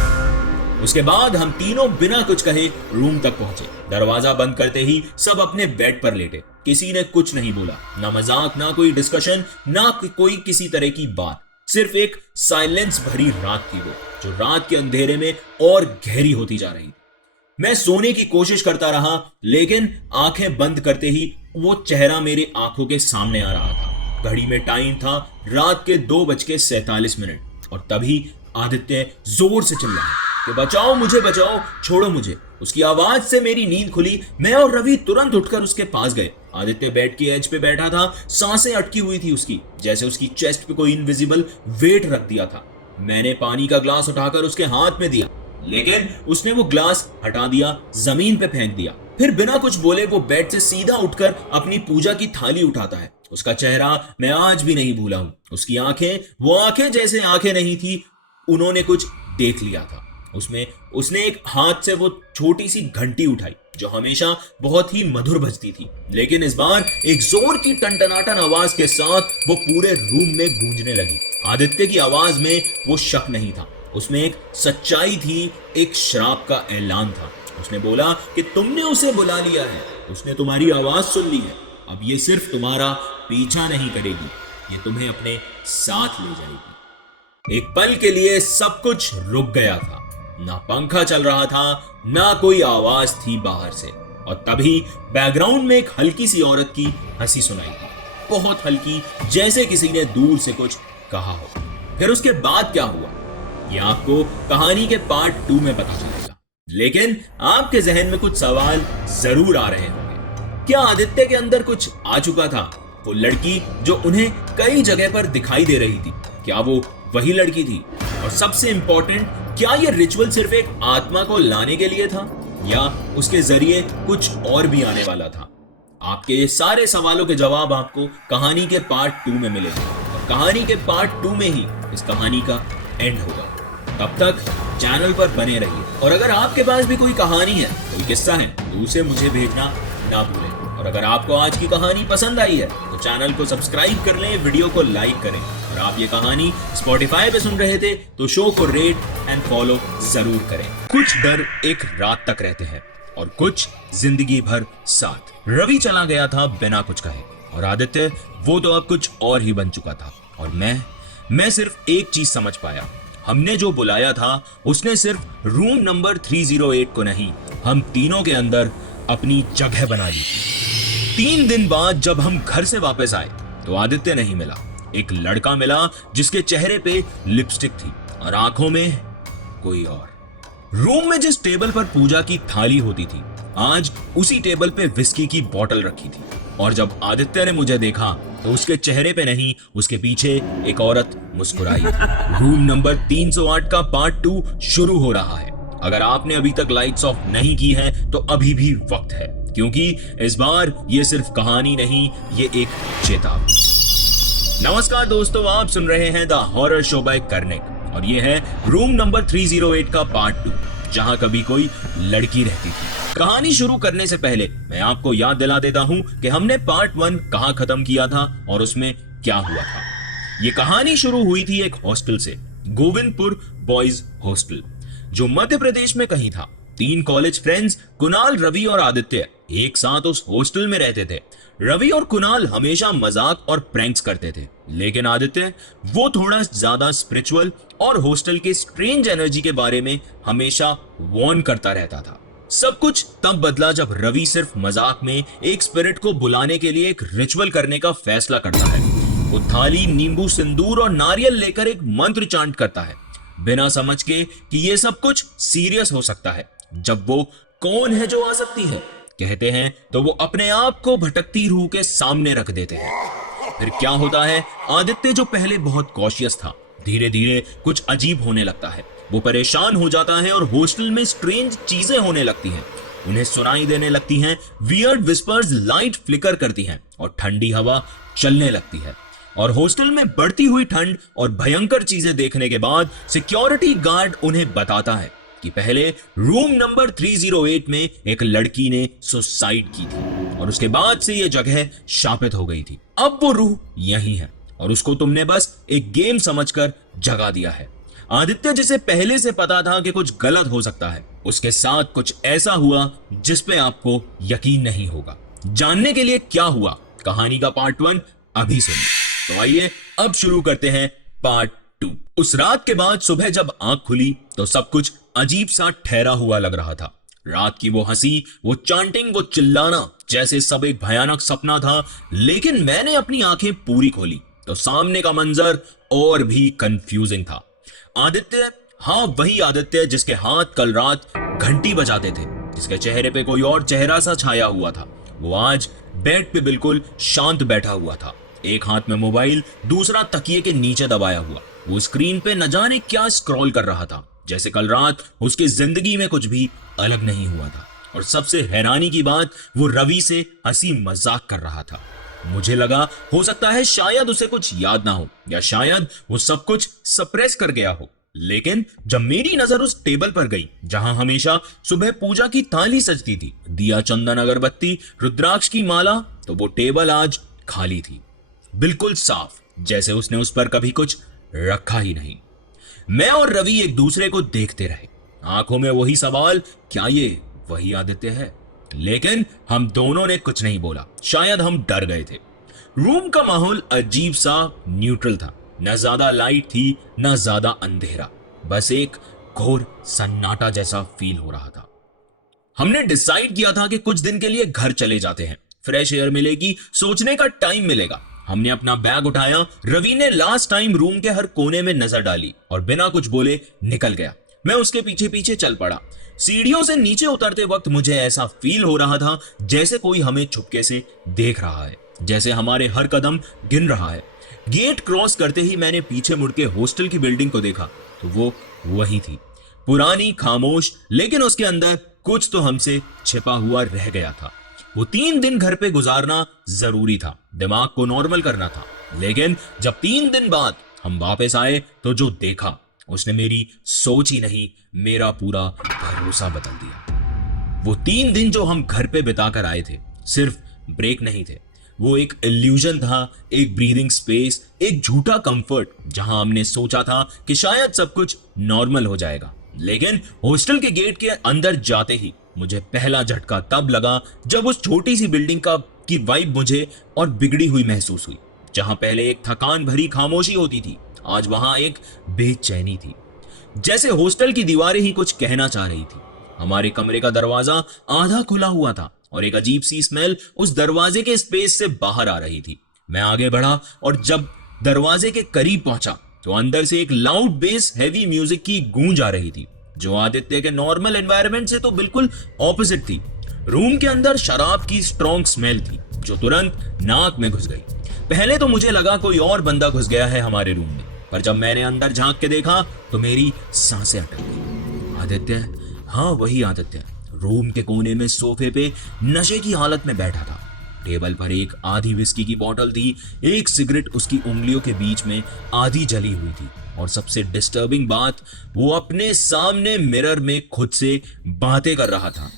उसके बाद हम तीनों बिना कुछ कहे रूम तक पहुंचे। दरवाजा बंद करते ही सब अपने बेड पर लेटे। किसी ने कुछ नहीं बोला, ना मजाक, ना कोई डिस्कशन, ना कोई किसी तरह की बात। सिर्फ एक साइलेंस भरी रात थी वो, जो रात के अंधेरे में और गहरी होती जा रही थी। मैं सोने की कोशिश करता रहा, लेकिन आंखें बंद करते ही वो चेहरा मेरी आंखों के सामने आ रहा था। घड़ी में टाइम था रात के 2:47 और तभी आदित्य जोर से चिल्लाया कि बचाओ मुझे, बचाओ, छोड़ो मुझे। उसकी आवाज से मेरी नींद खुली। मैं और रवि तुरंत उठकर उसके पास गए। आदित्य बेड की एज पे बैठा था, सांसें अटकी हुई थी उसकी, जैसे उसकी चेस्ट पे कोई इनविजिबल वेट रख दिया था। मैंने पानी का ग्लास उठाकर उसके हाथ में दिया, लेकिन उसने वो ग्लास हटा दिया, जमीन पे फेंक दिया। फिर बिना कुछ बोले वो बेड से सीधा उठकर अपनी पूजा की थाली उठाता है। उसका चेहरा मैं आज भी नहीं भूला हूं। उसकी आंखें, वो आंखें जैसे आंखें नहीं थी, उन्होंने कुछ देख लिया था। उसने एक हाथ से वो छोटी सी घंटी उठाई जो हमेशा बहुत ही मधुर बजती थी, लेकिन इस बार एक जोर की टनटनाटन आवाज के साथ वो पूरे रूम में गूंजने लगी। आदित्य की आवाज में वो शक नहीं था, उसमें एक सच्चाई थी, एक श्राप का ऐलान था। उसने बोला कि तुमने उसे बुला लिया है, उसने तुम्हारी आवाज सुन ली है। अब ये सिर्फ तुम्हारा पीछा नहीं करेगी, ये तुम्हें अपने साथ ले जाएगी। एक पल के लिए सब कुछ रुक गया था। ना पंखा चल रहा था, ना कोई आवाज थी बाहर से, और तभी बैकग्राउंड में एक हल्की सी औरत की हंसी सुनाई दी, बहुत हल्की, जैसे किसी ने दूर से कुछ कहा हो। फिर उसके बाद क्या हुआ, ये आपको कहानी के पार्ट 2 में पता चलेगा। लेकिन आपके जहन में कुछ सवाल जरूर आ रहे होंगे। क्या आदित्य के अंदर कुछ आ चुका था? वो लड़की जो उन्हें कई जगह पर दिखाई दे रही थी, क्या वो वही लड़की थी? और सबसे इंपॉर्टेंट, क्या ये रिचुअल सिर्फ एक आत्मा को लाने के लिए था, या उसके जरिए कुछ और भी आने वाला था? आपके ये सारे सवालों के जवाब आपको कहानी के पार्ट 2 में मिलेंगे, और कहानी के पार्ट 2 में ही इस कहानी का एंड होगा। तब तक चैनल पर बने रहिए, और अगर आपके पास भी कोई कहानी है, कोई किस्सा है, तो उसे मुझे भेजना ना भूलें। और अगर आपको आज की कहानी पसंद आई है तो चैनल को सब्सक्राइब कर लें, वीडियो को लाइक करें। और आप ये कहानी स्पॉटिफाई पे सुन रहे थे तो शो को रेट एंड फॉलो जरूर करें। कुछ डर एक रात तक रहते हैं और कुछ जिंदगी भर साथ। रवि चला गया था बिना कुछ कहे, और आदित्य वो तो अब कुछ और ही बन चुका था। और मैं सिर्फ एक चीज समझ पाया, हमने जो बुलाया था उसने सिर्फ रूम नंबर 308 को नहीं, हम तीनों के अंदर अपनी जगह बना ली थी। 3 दिन बाद जब हम घर से वापस आए तो आदित्य नहीं मिला। एक लड़का मिला जिसके चेहरे पे लिपस्टिक थी और आंखों में कोई और। रूम में जिस टेबल पर पूजा की थाली होती थी, आज उसी टेबल पे विस्की की बोतल रखी थी। और जब आदित्य ने मुझे देखा तो उसके चेहरे पे नहीं, उसके पीछे एक औरत मुस्कुराई। रूम नंबर 308 का पार्ट 2 शुरू हो रहा है। अगर आपने अभी तक लाइट्स ऑफ नहीं की है तो अभी भी वक्त है, क्योंकि इस बार ये सिर्फ कहानी नहीं, ये एक चेतावनी। नमस्कार दोस्तों, आप सुन रहे हैं the horror show by Karnik, और ये है रूम नंबर 308 का पार्ट 2, जहां कभी कोई लड़की रहती थी। कहानी शुरू करने से पहले मैं आपको याद दिला देता हूं कि हमने पार्ट 1 कहां खत्म किया था और उसमें क्या हुआ था। ये कहानी शुरू हुई थी एक हॉस्टल से, गोविंदपुर बॉयज हॉस्टल, जो मध्य प्रदेश में कहीं था। 3 कॉलेज फ्रेंड्स कुणाल, रवि और आदित्य एक साथ उस हॉस्टल में रहते थे। रवि और कुणाल हमेशा मजाक और प्रैंक्स करते थे, लेकिन आदित्य वो थोड़ा ज्यादा स्पिरिचुअल और हॉस्टल के स्ट्रेंज एनर्जी के बारे में हमेशा वार्न करता रहता था। सब कुछ तब बदला जब रवि सिर्फ मजाक में एक स्पिरिट को बुलाने के लिए एक रिचुअल करने का फैसला करता है। वो थाली, नींबू, सिंदूर और नारियल लेकर एक मंत्र चांट करता है, बिना समझ के कि ये सब कुछ सीरियस हो सकता है। जब वो कौन है जो आ सकती है कहते हैं तो वो अपने आप को भटकती रूह के सामने रख देते हैं। फिर क्या होता है, आदित्य जो पहले बहुत कॉशियस था, धीरे धीरे कुछ अजीब होने लगता है। वो परेशान हो जाता है और हॉस्टल में स्ट्रेंज चीजें होने लगती हैं। उन्हें सुनाई देने लगती हैं वियर्ड विस्पर्स, लाइट फ्लिकर करती हैं और ठंडी हवा चलने लगती है। और हॉस्टल में बढ़ती हुई ठंड और भयंकर चीजें देखने के बाद सिक्योरिटी गार्ड उन्हें बताता है कि पहले रूम नंबर 308 में एक लड़की ने सुसाइड की थी और उसके बाद से यह जगह शापित हो गई थी। अब वो रूह यही है और उसको तुमने बस एक गेम समझकर जगा दिया है। आदित्य, जिसे पहले से पता था कि कुछ गलत हो सकता है, उसके साथ कुछ ऐसा हुआ जिस पे आपको यकीन नहीं होगा। जानने के लिए क्या हुआ, कहानी का पार्ट 1 अभी सुनिए। तो आइए अब शुरू करते हैं पार्ट 2। उस रात के बाद सुबह जब आंख खुली तो सब कुछ अजीब सा ठहरा हुआ लग रहा था। रात की वो हंसी, वो चांटिंग, वो चिल्लाना, जैसे सब एक भयानक सपना था। लेकिन मैंने अपनी आंखें पूरी खोली तो सामने का मंजर और भी कंफ्यूजिंग था। आदित्य, हाँ वही आदित्य जिसके हाथ कल रात घंटी बजाते थे, जिसके चेहरे पे कोई और चेहरा सा छाया हुआ था, वो आज बेड पे बिल्कुल शांत बैठा हुआ था। एक हाथ में मोबाइल, दूसरा तकिए के नीचे दबाया हुआ। वो स्क्रीन पे न जाने क्या स्क्रॉल कर रहा था, जैसे कल रात उसकी जिंदगी में कुछ भी अलग नहीं हुआ था। और सबसे हैरानी की बात, वो रवि से हंसी मजाक कर रहा था। मुझे लगा हो सकता है शायद उसे कुछ याद ना हो, या शायद वो सब कुछ सप्रेस कर गया हो। लेकिन जब मेरी नजर उस टेबल पर गई जहां हमेशा सुबह पूजा की थाली सजती थी, दिया, चंदन, अगरबत्ती, रुद्राक्ष की माला, तो वो टेबल आज खाली थी, बिल्कुल साफ, जैसे उसने उस पर कभी कुछ रखा ही नहीं। मैं और रवि एक दूसरे को देखते रहे, आंखों में वही सवाल, क्या ये वही आदित्य है? लेकिन हम दोनों ने कुछ नहीं बोला, शायद हम डर गए थे। रूम का माहौल अजीब सा न्यूट्रल था, न ज्यादा लाइट थी न ज्यादा अंधेरा, बस एक घोर सन्नाटा जैसा फील हो रहा था। हमने डिसाइड किया था कि कुछ दिन के लिए घर चले जाते हैं, फ्रेश एयर मिलेगी, सोचने का टाइम मिलेगा। हमने अपना बैग उठाया, रवि ने लास्ट टाइम रूम के हर कोने में नजर डाली और बिना कुछ बोले निकल गया। मैं उसके पीछे पीछे चल पड़ा। सीढ़ियों से नीचे उतरते वक्त मुझे ऐसा फील हो रहा था जैसे कोई हमें छुपके से देख रहा है, जैसे हमारे हर कदम गिन रहा है। गेट क्रॉस करते ही मैंने पीछे मुड़ के हॉस्टल की बिल्डिंग को देखा तो वो वही थी, पुरानी, खामोश, लेकिन उसके अंदर कुछ तो हमसे छिपा हुआ रह गया था। वो 3 दिन घर पे गुजारना जरूरी था, दिमाग को नॉर्मल करना था। लेकिन जब 3 दिन बाद हम वापस आए तो जो देखा उसने मेरी सोच ही नहीं, मेरा पूरा भरोसा बदल दिया। वो 3 दिन जो हम घर पे बिता कर आए थे सिर्फ ब्रेक नहीं थे, वो एक इल्यूजन था, एक ब्रीदिंग स्पेस, एक झूठा कंफर्ट, जहां हमने सोचा था कि शायद सब कुछ नॉर्मल हो जाएगा। लेकिन हॉस्टल के गेट के अंदर जाते ही मुझे पहला झटका तब लगा जब उस छोटी सी बिल्डिंग की वाइब मुझे और बिगड़ी हुई महसूस हुई। जहां पहले एक थकान भरी खामोशी होती थी, आज वहां एक बेचैनी थी, जैसे हॉस्टल की दीवारें ही कुछ कहना चाह रही थी। हमारे कमरे का दरवाजा आधा खुला हुआ था और एक अजीब सी स्मेल उस दरवाजे के स्पेस से बाहर आ रही थी। मैं आगे बढ़ा और जब दरवाजे के करीब पहुंचा तो अंदर से एक लाउड बेस हैवी म्यूजिक की गूंज आ रही थी, जो आदित्य के नॉर्मल एनवायरनमेंट से तो बिल्कुल ऑपोजिट थी। रूम के अंदर शराब की स्ट्रॉन्ग स्मेल थी जो तुरंत नाक में घुस गई। पहले तो मुझे लगा कोई और बंदा घुस गया है हमारे रूम में, पर जब मैंने अंदर झांक के देखा तो मेरी सांसें अटक गई। आदित्य, हाँ वही आदित्य, रूम के कोने में सोफे पे नशे की हालत में बैठा था। टेबल पर एक आधी विस्की की बोतल थी, एक सिगरेट उसकी उंगलियों के बीच में आधी जली हुई थी, और सबसे डिस्टर्बिंग बात, वो अपने सामने मिरर में खुद से बातें कर रहा था।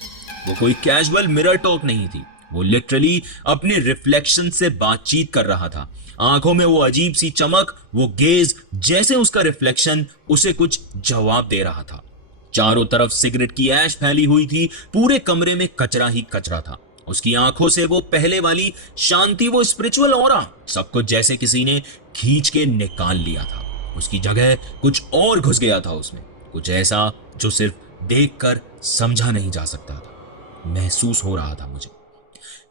वो कोई कैजुअल मिरर टॉक नहीं थी, वो लिटरली अपने रिफ्लेक्शन से बातचीत कर रहा था। आंखों में वो अजीब सी चमक, वो गेज, जैसे उसका रिफ्लेक्शन उसे कुछ जवाब दे रहा था। चारों तरफ सिगरेट की ऐश फैली हुई थी, पूरे कमरे में कचरा ही कचरा था। उसकी आंखों से वो पहले वाली शांति, वो स्पिरिचुअल ऑरा, सब कुछ जैसे किसी ने खींच के निकाल लिया था। उसकी जगह कुछ और घुस गया था उसमें, कुछ ऐसा जो सिर्फ देखकर समझा नहीं जा सकता था, महसूस हो रहा था मुझे।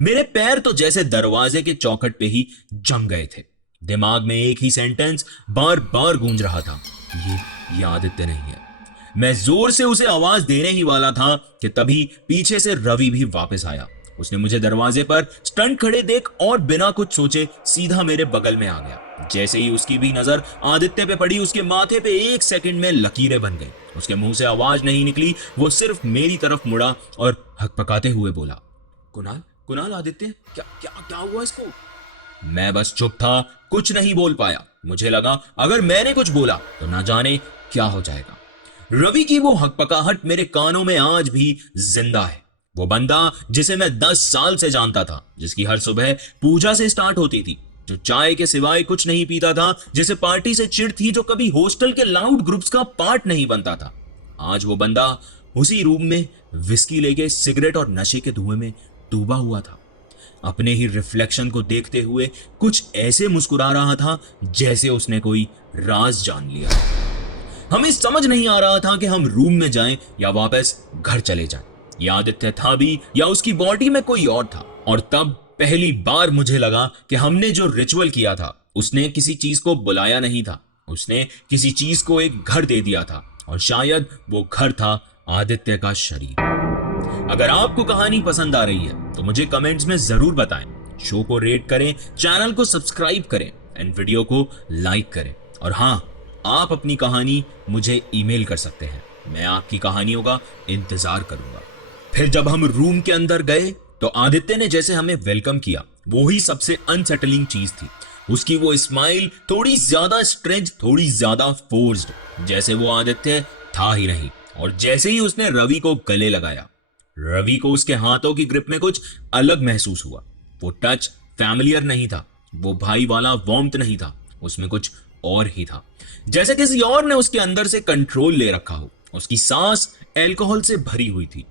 मेरे पैर तो जैसे दरवाजे के चौखट पे ही जम गए थे। दिमाग में एक ही सेंटेंस बार बार गूंज रहा था, ये आदित्य नहीं है। मैं जोर से उसे आवाज देने ही वाला था कि तभी पीछे से रवि भी वापस आया। उसने मुझे दरवाजे पर स्टंट खड़े देख और बिना कुछ सोचे सीधा मेरे बगल में आ गया। जैसे ही उसकी भी नजर आदित्य पे पड़ी, उसके माथे पे एक सेकंड में लकीरें बन गई। उसके मुंह से आवाज नहीं निकली, वो सिर्फ मेरी तरफ मुड़ा और हकपकाते हुए बोला, कुणाल, कुणाल, आदित्य, क्या क्या क्या हुआ इसको? मैं बस चुप था, कुछ नहीं बोल पाया। मुझे लगा अगर मैंने कुछ बोला तो ना जाने क्या हो जाएगा। रवि की वो हकपकाहट मेरे कानों में आज भी जिंदा है। वो बंदा जिसे मैं 10 साल से जानता था, जिसकी हर सुबह पूजा से स्टार्ट होती थी, जो चाय के सिवाय कुछ नहीं पीता था, जिसे पार्टी से चिढ़ थी, जो कभी हॉस्टल के लाउड ग्रुप्स का पार्ट नहीं बनता था। आज वो बंदा उसी रूम में विस्की लेके सिगरेट और नशे के धुएं में डूबा हुआ था। अपने ही रिफ्लेक्शन को देखते हुए कुछ ऐसे मुस्कुरा रहा था जैसे उसने कोई राज जान लिया। हमें समझ नहीं आ रहा था कि हम रूम में जाएं या वापस घर चले जाएं। ये आदित्य था भी या उसकी बॉडी में कोई और था। और तब पहली बार मुझे लगा कि हमने जो रिचुअल किया था उसने किसी चीज को बुलाया नहीं था, उसने किसी चीज को एक घर दे दिया था, और शायद वो घर था आदित्य का शरीर। अगर आपको कहानी पसंद आ रही है तो मुझे कमेंट्स में जरूर बताएं, शो को रेट करें, चैनल को सब्सक्राइब करें एंड वीडियो को लाइक करें। और हाँ, आप अपनी कहानी मुझे ईमेल कर सकते हैं, मैं आपकी कहानियों का इंतजार करूंगा। फिर जब हम रूम के अंदर गए तो आदित्य ने जैसे हमें वेलकम किया, वो ही सबसे अनसेटलिंग चीज थी। उसकी वो स्माइल थोड़ी ज्यादा स्ट्रेंज, थोड़ी ज्यादा फोर्स्ड, जैसे वो आदित्य था ही नहीं। और जैसे ही उसने रवि को गले लगाया, रवि को उसके हाथों की ग्रिप में कुछ अलग महसूस हुआ। वो टच फैमिलियर नहीं था, वो भाई वाला वार्मथ नहीं था, उसमें कुछ और ही था, जैसे किसी और ने उसके अंदर से कंट्रोल ले रखा हो। उसकी सांस अल्कोहल से भरी हुई थी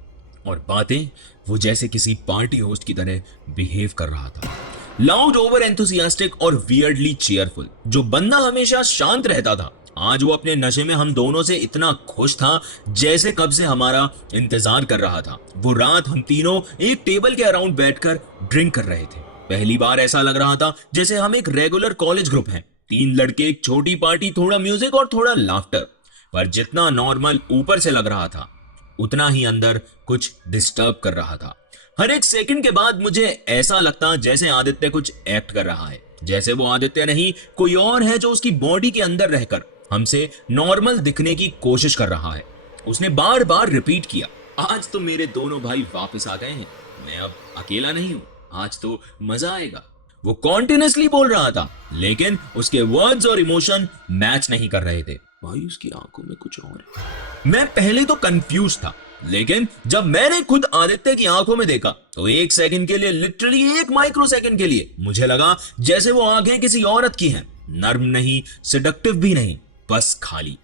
और बातें वो जैसे किसी पार्टी होस्ट की तरह बिहेव कर रहा था, लाउड, ओवर एंथुसियास्टिक और वियर्डली चीयरफुल। जो बंदा हमेशा शांत रहता था, आज वो अपने नशे में हम दोनों से इतना खुश था जैसे कब से हमारा इंतजार कर रहा था। वो रात हम तीनों एक टेबल के अराउंड बैठकर ड्रिंक कर रहे थे। पहली बार ऐसा लग रहा था जैसे हम एक रेगुलर कॉलेज ग्रुप हैं, 3 लड़के, एक छोटी पार्टी, थोड़ा म्यूजिक और थोड़ा लाफ्टर। पर जितना नॉर्मल ऊपर से लग रहा था उतना ही अंदर कुछ डिस्टर्ब कर रहा था। हर एक सेकंड के बाद मुझे ऐसा लगता जैसे आदित्य कुछ एक्ट कर रहा है, जैसे वो आदित्य नहीं कोई और है जो उसकी बॉडी के अंदर रहकर हमसे नॉर्मल दिखने की कोशिश कर रहा है। उसने बार बार रिपीट किया, आज तो मेरे दोनों भाई वापस आ गए हैं, मैं अब अकेला नहीं हूं, आज तो मजा आएगा। वो कॉन्टिन्यूसली बोल रहा था, लेकिन उसके वर्ड्स और इमोशन मैच नहीं कर रहे थे। भाई उसकी आंखों में कुछ और है। मैं पहले तो कंफ्यूज था, लेकिन जब मैंने खुद आदित्य की आंखों में देखा तो एक सेकंड के लिए, लिटरली एक माइक्रो सेकंड के लिए मुझे लगा जैसे वो आंखें किसी औरत की हैं, नर्म नहीं, सेडक्टिव भी नहीं, बस खाली।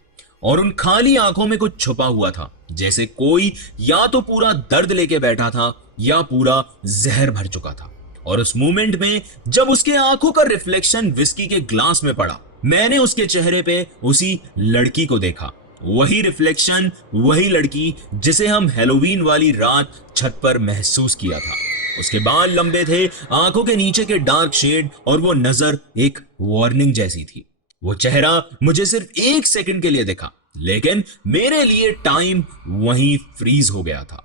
और उन खाली आंखों में कुछ छुपा हुआ था, जैसे कोई या तो पूरा दर्द लेके बैठा था या पूरा जहर भर चुका था। और उस मोमेंट में जब उसके आंखों का रिफ्लेक्शन विस्की के ग्लास में पड़ा, मैंने उसके चेहरे पे उसी लड़की को देखा, वही रिफ्लेक्शन, वही लड़की जिसे हम हैलोवीन वाली रात छत पर महसूस किया था। उसके बाल लंबे थे, आंखों के नीचे के डार्क शेड, और वो नजर एक वार्निंग जैसी थी। वो चेहरा मुझे सिर्फ एक सेकंड के लिए दिखा, लेकिन मेरे लिए टाइम वहीं फ्रीज हो गया था।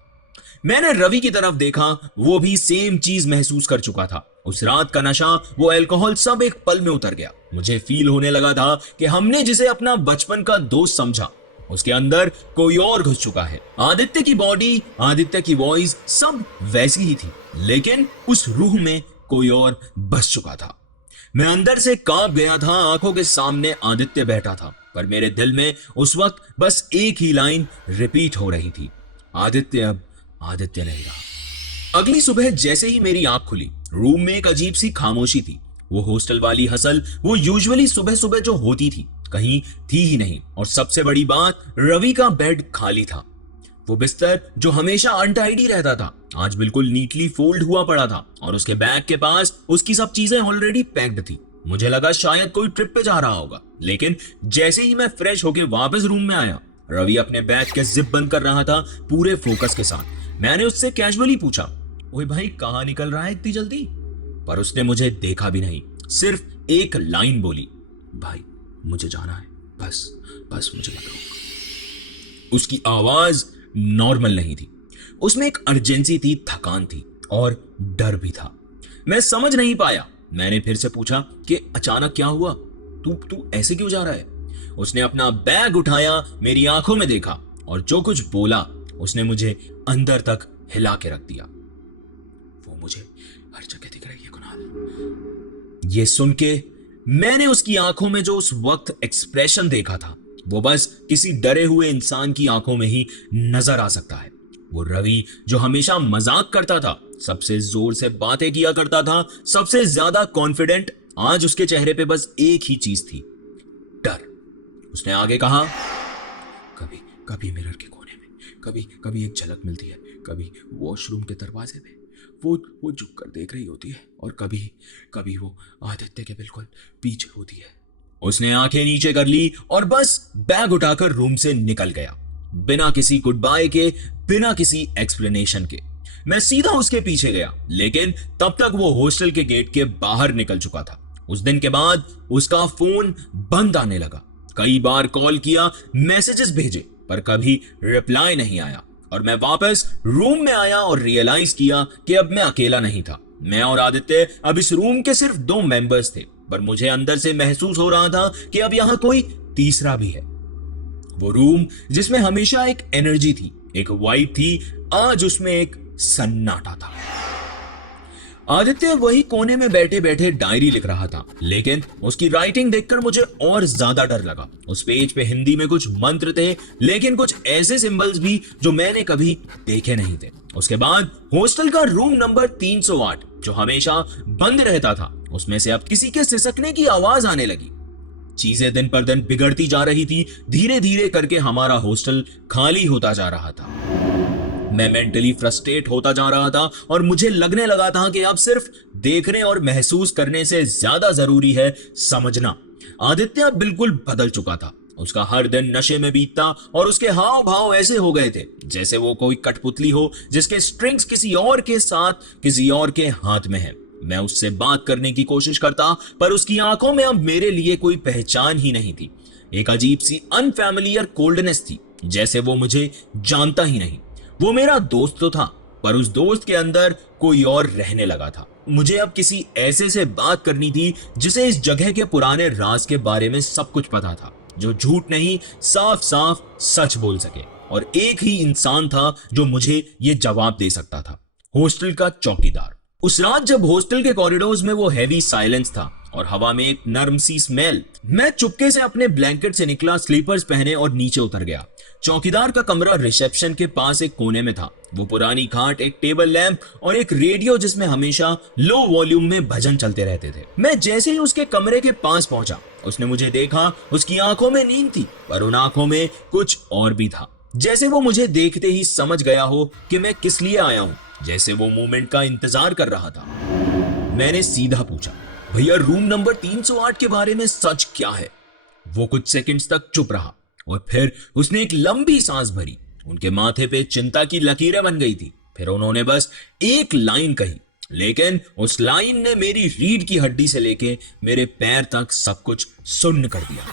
मैंने रवि की तरफ देखा, वो भी सेम चीज महसूस कर चुका था। उस रात का नशा, वो अल्कोहल, सब एक पल में उतर गया। मुझे फील होने लगा था कि हमने जिसे अपना बचपन का दोस्त समझा, उसके अंदर कोई और घुस चुका है। आदित्य की बॉडी, आदित्य की वॉइस, सब वैसी ही थी, लेकिन उस रूह में कोई और बस चुका था। मैं अंदर से कांप गया था। आंखों के सामने आदित्य बैठा था, पर मेरे दिल में उस वक्त बस एक ही लाइन रिपीट हो रही थी, आदित्य अब आदित्य नहीं रहा। अगली सुबह जैसे ही मेरी आंख खुली, रूम में एक अजीब सी खामोशी थी। वो हॉस्टल वाली हसल, वो यूजुअली सुबह सुबह जो होती थी, कहीं थी ही नहीं। और सबसे बड़ी बात, रवि का बेड खाली था। वो बिस्तर जो हमेशा अनटाइडी रहता था, आज बिल्कुल नीटली फोल्ड हुआ पड़ा था, और उसके बैग के पास उसकी सब चीजें ऑलरेडी पैक्ड थी। मुझे लगा शायद कोई ट्रिप पे जा रहा होगा, लेकिन जैसे ही मैं फ्रेश होके वापस रूम में आया, रवि अपने बैग के जिप बंद कर रहा था पूरे फोकस के साथ। मैंने उससे कैजुअली पूछा, ओए भाई कहां निकल रहा है इतनी जल्दी? पर उसने मुझे देखा भी नहीं, सिर्फ एक लाइन बोली, भाई मुझे जाना है, बस मुझे लग रहा। उसकी आवाज नॉर्मल नहीं थी, उसमें एक अर्जेंसी थी, थकान थी और डर भी था। मैं समझ नहीं पाया। मैंने फिर से पूछा कि अचानक क्या हुआ, तू ऐसे क्यों जा रहा है? उसने अपना बैग उठाया, मेरी आंखों में देखा, और जो कुछ बोला उसने मुझे अंदर तक हिला के रख दिया। वो मुझे हर जगह दिख रही है कुणाल। ये सुन के मैंने उसकी आंखों में जो उस वक्त एक्सप्रेशन देखा था, वो बस किसी डरे हुए इंसान की आंखों में ही नजर आ सकता है। वो रवि जो हमेशा मजाक करता था, सबसे जोर से बातें किया करता था, सबसे ज्यादा कॉन्फिडेंट, आज उसके चेहरे पे बस एक ही चीज थी, डर। उसने आगे कहा, कभी मिरर के कोने में, कभी एक झलक मिलती है, कभी वॉशरूम के दरवाजे पे, वो झुक कर देख रही होती है और कभी कभी वो आदित्य के बिल्कुल पीछे होती है। उसने आंखें नीचे कर ली और बस बैग उठाकर रूम से निकल गया, बिना किसी गुड बाय के, बिना किसी एक्सप्लेनेशन के। मैं सीधा उसके पीछे गया, लेकिन तब तक वो हॉस्टल के गेट के बाहर निकल चुका था। उस दिन के बाद उसका फोन बंद आने लगा। कई बार कॉल किया, मैसेजेस भेजे, पर कभी रिप्लाई नहीं आया। और मैं वापस रूम में आया और रियलाइज किया कि अब मैं अकेला नहीं था। मैं और आदित्य अब इस रूम के सिर्फ 2 मेंबर्स थे, पर मुझे अंदर से महसूस हो रहा था कि अब यहां कोई तीसरा भी है। वो रूम जिसमें हमेशा एक एनर्जी थी, एक वाइब थी, आज उसमें एक सन्नाटा था। आदित्य वही कोने में बैठे बैठे डायरी लिख रहा था, लेकिन उसकी राइटिंग देखकर मुझे और ज्यादा डर लगा। उस पेज पे हिंदी में कुछ मंत्र थे, लेकिन कुछ ऐसे सिंबल्स भी जो मैंने कभी देखे नहीं थे। उसके बाद हॉस्टल का रूम नंबर 308 जो हमेशा बंद रहता था, उसमें से अब किसी के सिसकने की आवाज आने लगी। चीजें दिन पर दिन बिगड़ती जा रही थी। धीरे धीरे करके हमारा हॉस्टल खाली होता जा रहा था। मैं मेंटली फ्रस्ट्रेट होता जा रहा था और मुझे लगने लगा था कि अब सिर्फ देखने और महसूस करने से ज्यादा जरूरी है समझना। आदित्य बिल्कुल बदल चुका था। उसका हर दिन नशे में बीतता और उसके हाव भाव ऐसे हो गए थे जैसे वो कोई कठपुतली हो जिसके स्ट्रिंग्स किसी और के साथ किसी और के हाथ में है। मैं उससे बात करने की कोशिश करता, पर उसकी आंखों में अब मेरे लिए कोई पहचान ही नहीं थी। एक अजीब सी अनफैमिलियर कोल्डनेस थी, जैसे वो मुझे जानता ही नहीं। वो मेरा दोस्त तो था, पर उस दोस्त के अंदर कोई और रहने लगा था। मुझे अब किसी ऐसे से बात करनी थी जिसे इस जगह के पुराने राज के बारे में सब कुछ पता था, जो झूठ नहीं, साफ साफ सच बोल सके। और एक ही इंसान था जो मुझे ये जवाब दे सकता था, हॉस्टल का चौकीदार। उस रात जब हॉस्टल के कॉरिडोर्स में वो हैवी साइलेंस था और हवा में एक नर्म सी स्मेल, मैं चुपके से अपने ब्लैंकेट से निकला, स्लीपर्स पहने और नीचे उतर गया। चौकीदार का कमरा रिसेप्शन के पास एक कोने में था। वो पुरानी खाट, एक टेबल लैंप और एक रेडियो जिसमें हमेशा लो वॉल्यूम में भजन चलते रहते थे। मैं जैसे ही उसके कमरे के पास पहुंचा, उसने मुझे देखा। उसकी आंखों में नींद थी, पर उन आंखों में कुछ और भी था। जैसे वो मुझे देखते ही समझ गया हो कि मैं किस लिए आया हूं, जैसे वो मोमेंट का इंतजार कर रहा था। मैंने सीधा पूछा, भैया रूम नंबर 308 के बारे में सच क्या है? वो कुछ सेकंड्स तक चुप रहा और फिर उसने एक लंबी सांस भरी। उनके माथे पे चिंता की लकीरें बन गई थी। फिर उन्होंने बस एक लाइन कही, लेकिन उस लाइन ने मेरी रीढ़ की हड्डी से लेके मेरे पैर तक सब कुछ सुन्न कर दिया।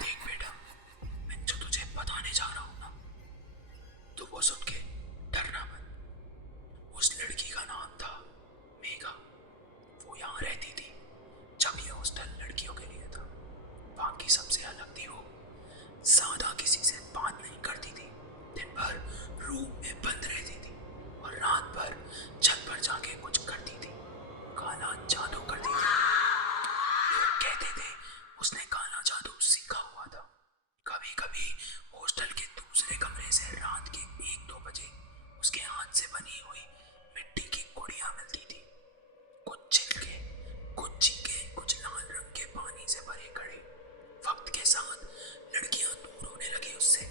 देख बेटा, मैं जो तुझे बताने जा रहा हूं ना, तो वो सुन के डरना मत। उस लड़की का नाम था मेघा। वो यहाँ रहती थी जब ये हॉस्टल लड़कियों के लिए था। बाकी सबसे अलग थी वो। ज्यादा किसी से बात नहीं करती थी, दिन भर रूम में बंद रहती थी और रात भर छत पर जाके कुछ करती थी, काला जादू करती थी। लोग कहते थे उसने काला जादू सीखा हुआ था। कभी कभी हॉस्टल के दूसरे कमरे से रात के 1-2 बजे उसके हाथ से बनी हुई मिट्टी की गुड़ियां मिलती थी। कुछ छिलके, कुछ चीखे, कुछ लाल रंग के पानी से भरे घड़े। वक्त के साथ लड़कियां दूर होने लगी उससे।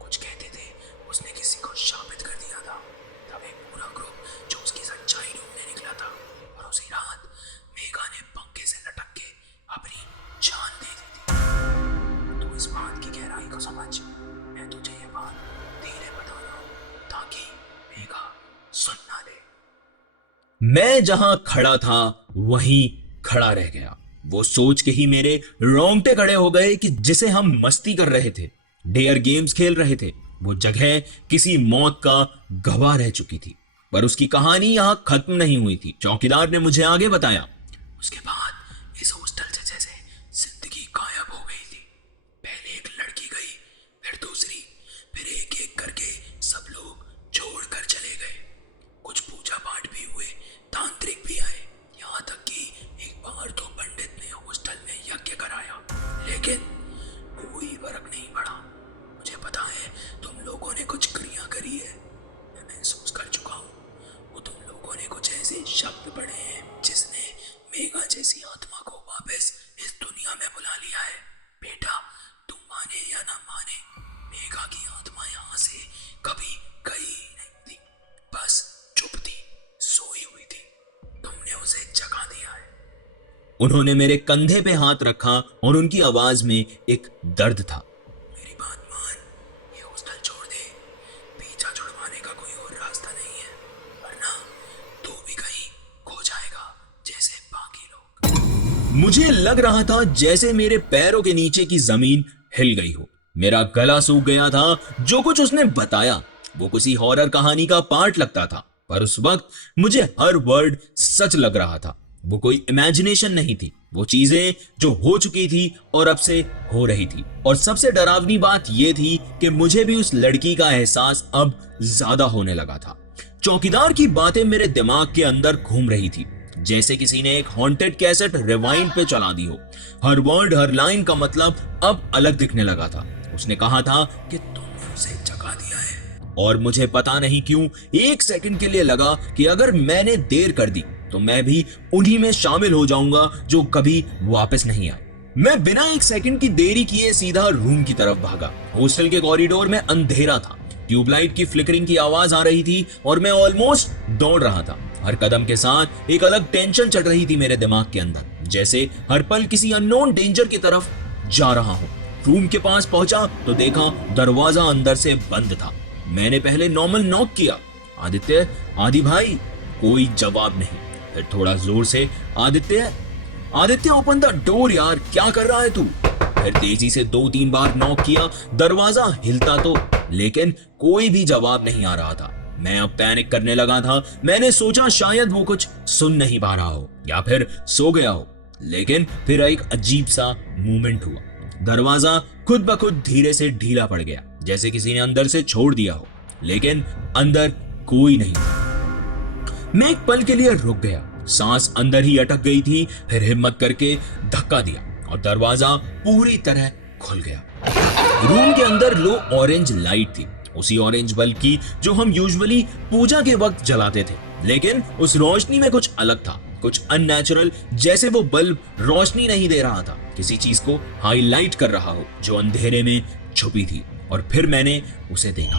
कुछ कहते थे उसने किसी को शापित कर दिया था। तब एक पूरा ग्रुप जो उसकी सच्चाई ढूंढने निकला था, और उसी रात मेघा ने पंखे से लटक के अपनी जान दे दी थी। तू इस बात की गहराई को समझ। मैं तुझे ये बात धीरे बता रहा हूं ताकि मेघा सुन ना ले। मैं जहां खड़ा था वहीं खड़ा रह गया। वो सोच के ही मेरे रोंगटे खड़े हो गए कि जिसे हम मस्ती कर रहे थे, डेयर गेम्स खेल रहे थे, वो जगह किसी मौत का गवाह रह चुकी थी। पर उसकी कहानी यहां खत्म नहीं हुई थी। चौकीदार ने मुझे आगे बताया, उसके बाद इस हॉस्टल से जैसे जिंदगी गायब हो गई थी। पहले एक लड़की गई, फिर दूसरी, फिर एक एक करके सब लोग छोड़कर चले गए। कुछ पूजा पाठ भी हुए, तांत्रिक भी आए, यहाँ तक कि एक बार तो पंडित ने हॉस्टल में यज्ञ कराया, लेकिन कोई फर्क नहीं पड़ा। मुझे पता है तुम लोगों ने कुछ क्रिया करी है, मैं महसूस कर चुका हूँ। वो तुम लोगों ने कुछ ऐसे शब्द पढ़े हैं जिसने मेघा जैसी आत्मा को वापस इस दुनिया में बुला लिया है। बेटा, तुम माने या ना माने, मेघा की आत्मा यहाँ से कभी गई नहीं थी, बस चुप थी। उन्होंने मेरे कंधे पे हाथ रखा और उनकी आवाज में एक दर्द था। मेरी बात मान, ये हॉस्टल छोड़ दे, पीछा छुड़वाने का कोई और रास्ता नहीं है, वरना तू भी कहीं खो जाएगा जैसे बाकी लोग। मुझे लग रहा था जैसे मेरे पैरों के नीचे की जमीन हिल गई हो। मेरा गला सूख गया था। जो कुछ उसने बताया वो किसी हॉरर कहानी का पार्ट लगता था, पर उस वक्त मुझे हर वर्ड सच लग रहा था। वो कोई इमेजिनेशन नहीं थी, वो चीजें जो हो चुकी थी और अब से हो रही थी। और सबसे डरावनी बात यह थी कि मुझे भी उस लड़की का एहसास अब ज्यादा होने लगा था। चौकीदार की बातें मेरे दिमाग के अंदर घूम रही थी, जैसे किसी ने एक हॉन्टेड कैसेट रिवाइंड पे चला दी हो। हर वर्ड हर लाइन का मतलब अब अलग दिखने लगा था। उसने कहा था कि तुमने उसे जगा दिया है, और मुझे पता नहीं क्यों एक सेकंड के लिए लगा कि अगर मैंने देर कर दी तो मैं भी उन्हीं में शामिल हो जाऊंगा जो कभी वापस नहीं आए। मैं बिना एक सेकंड की देरी किए सीधा रूम की तरफ भागा। हॉस्टल के कॉरिडोर में अंधेरा था, ट्यूबलाइट की फ्लिकरिंग की आवाज आ रही थी और मैं ऑलमोस्ट दौड़ रहा था। हर कदम के साथ एक अलग टेंशन चढ़ रही थी मेरे दिमाग के अंदर, जैसे हर पल किसी अननोन डेंजर की तरफ जा रहा हूं। रूम के पास पहुंचा तो देखा दरवाजा अंदर से बंद था। मैंने पहले नॉर्मल नॉक किया, आदित्य, आदि भाई। कोई जवाब नहीं। फिर थोड़ा जोर से, Aditya, Aditya open the door यार, क्या कर रहा है तू? फिर तेजी से 2-3 बार नॉक किया। दरवाजा हिलता तो, लेकिन कोई भी जवाब नहीं आ रहा था। मैं अब पैनिक करने लगा था। मैंने सोचा शायद वो कुछ सुन नहीं पा रहा हो या फिर सो गया हो, लेकिन फिर एक अजीब सा मूवमेंट हुआ। दरवाजा खुद ब खुद धीरे से ढीला पड़ गया, जैसे किसी ने अंदर से छोड़ दिया हो, लेकिन अंदर कोई नहीं था। मैं एक पल के लिए रुक गया, सांस अंदर ही अटक गई थी। फिर हिम्मत करके धक्का दिया और दरवाजा पूरी तरह खुल गया। रूम के अंदर लो ऑरेंज लाइट थी, उसी ऑरेंज बल्ब की जो हम यूजुअली पूजा के वक्त जलाते थे, लेकिन उस रोशनी में कुछ अलग था, कुछ अननेचुरल, जैसे वो बल्ब रोशनी नहीं दे रहा था, किसी चीज को हाईलाइट कर रहा हो जो अंधेरे में छुपी थी। और फिर मैंने उसे देखा।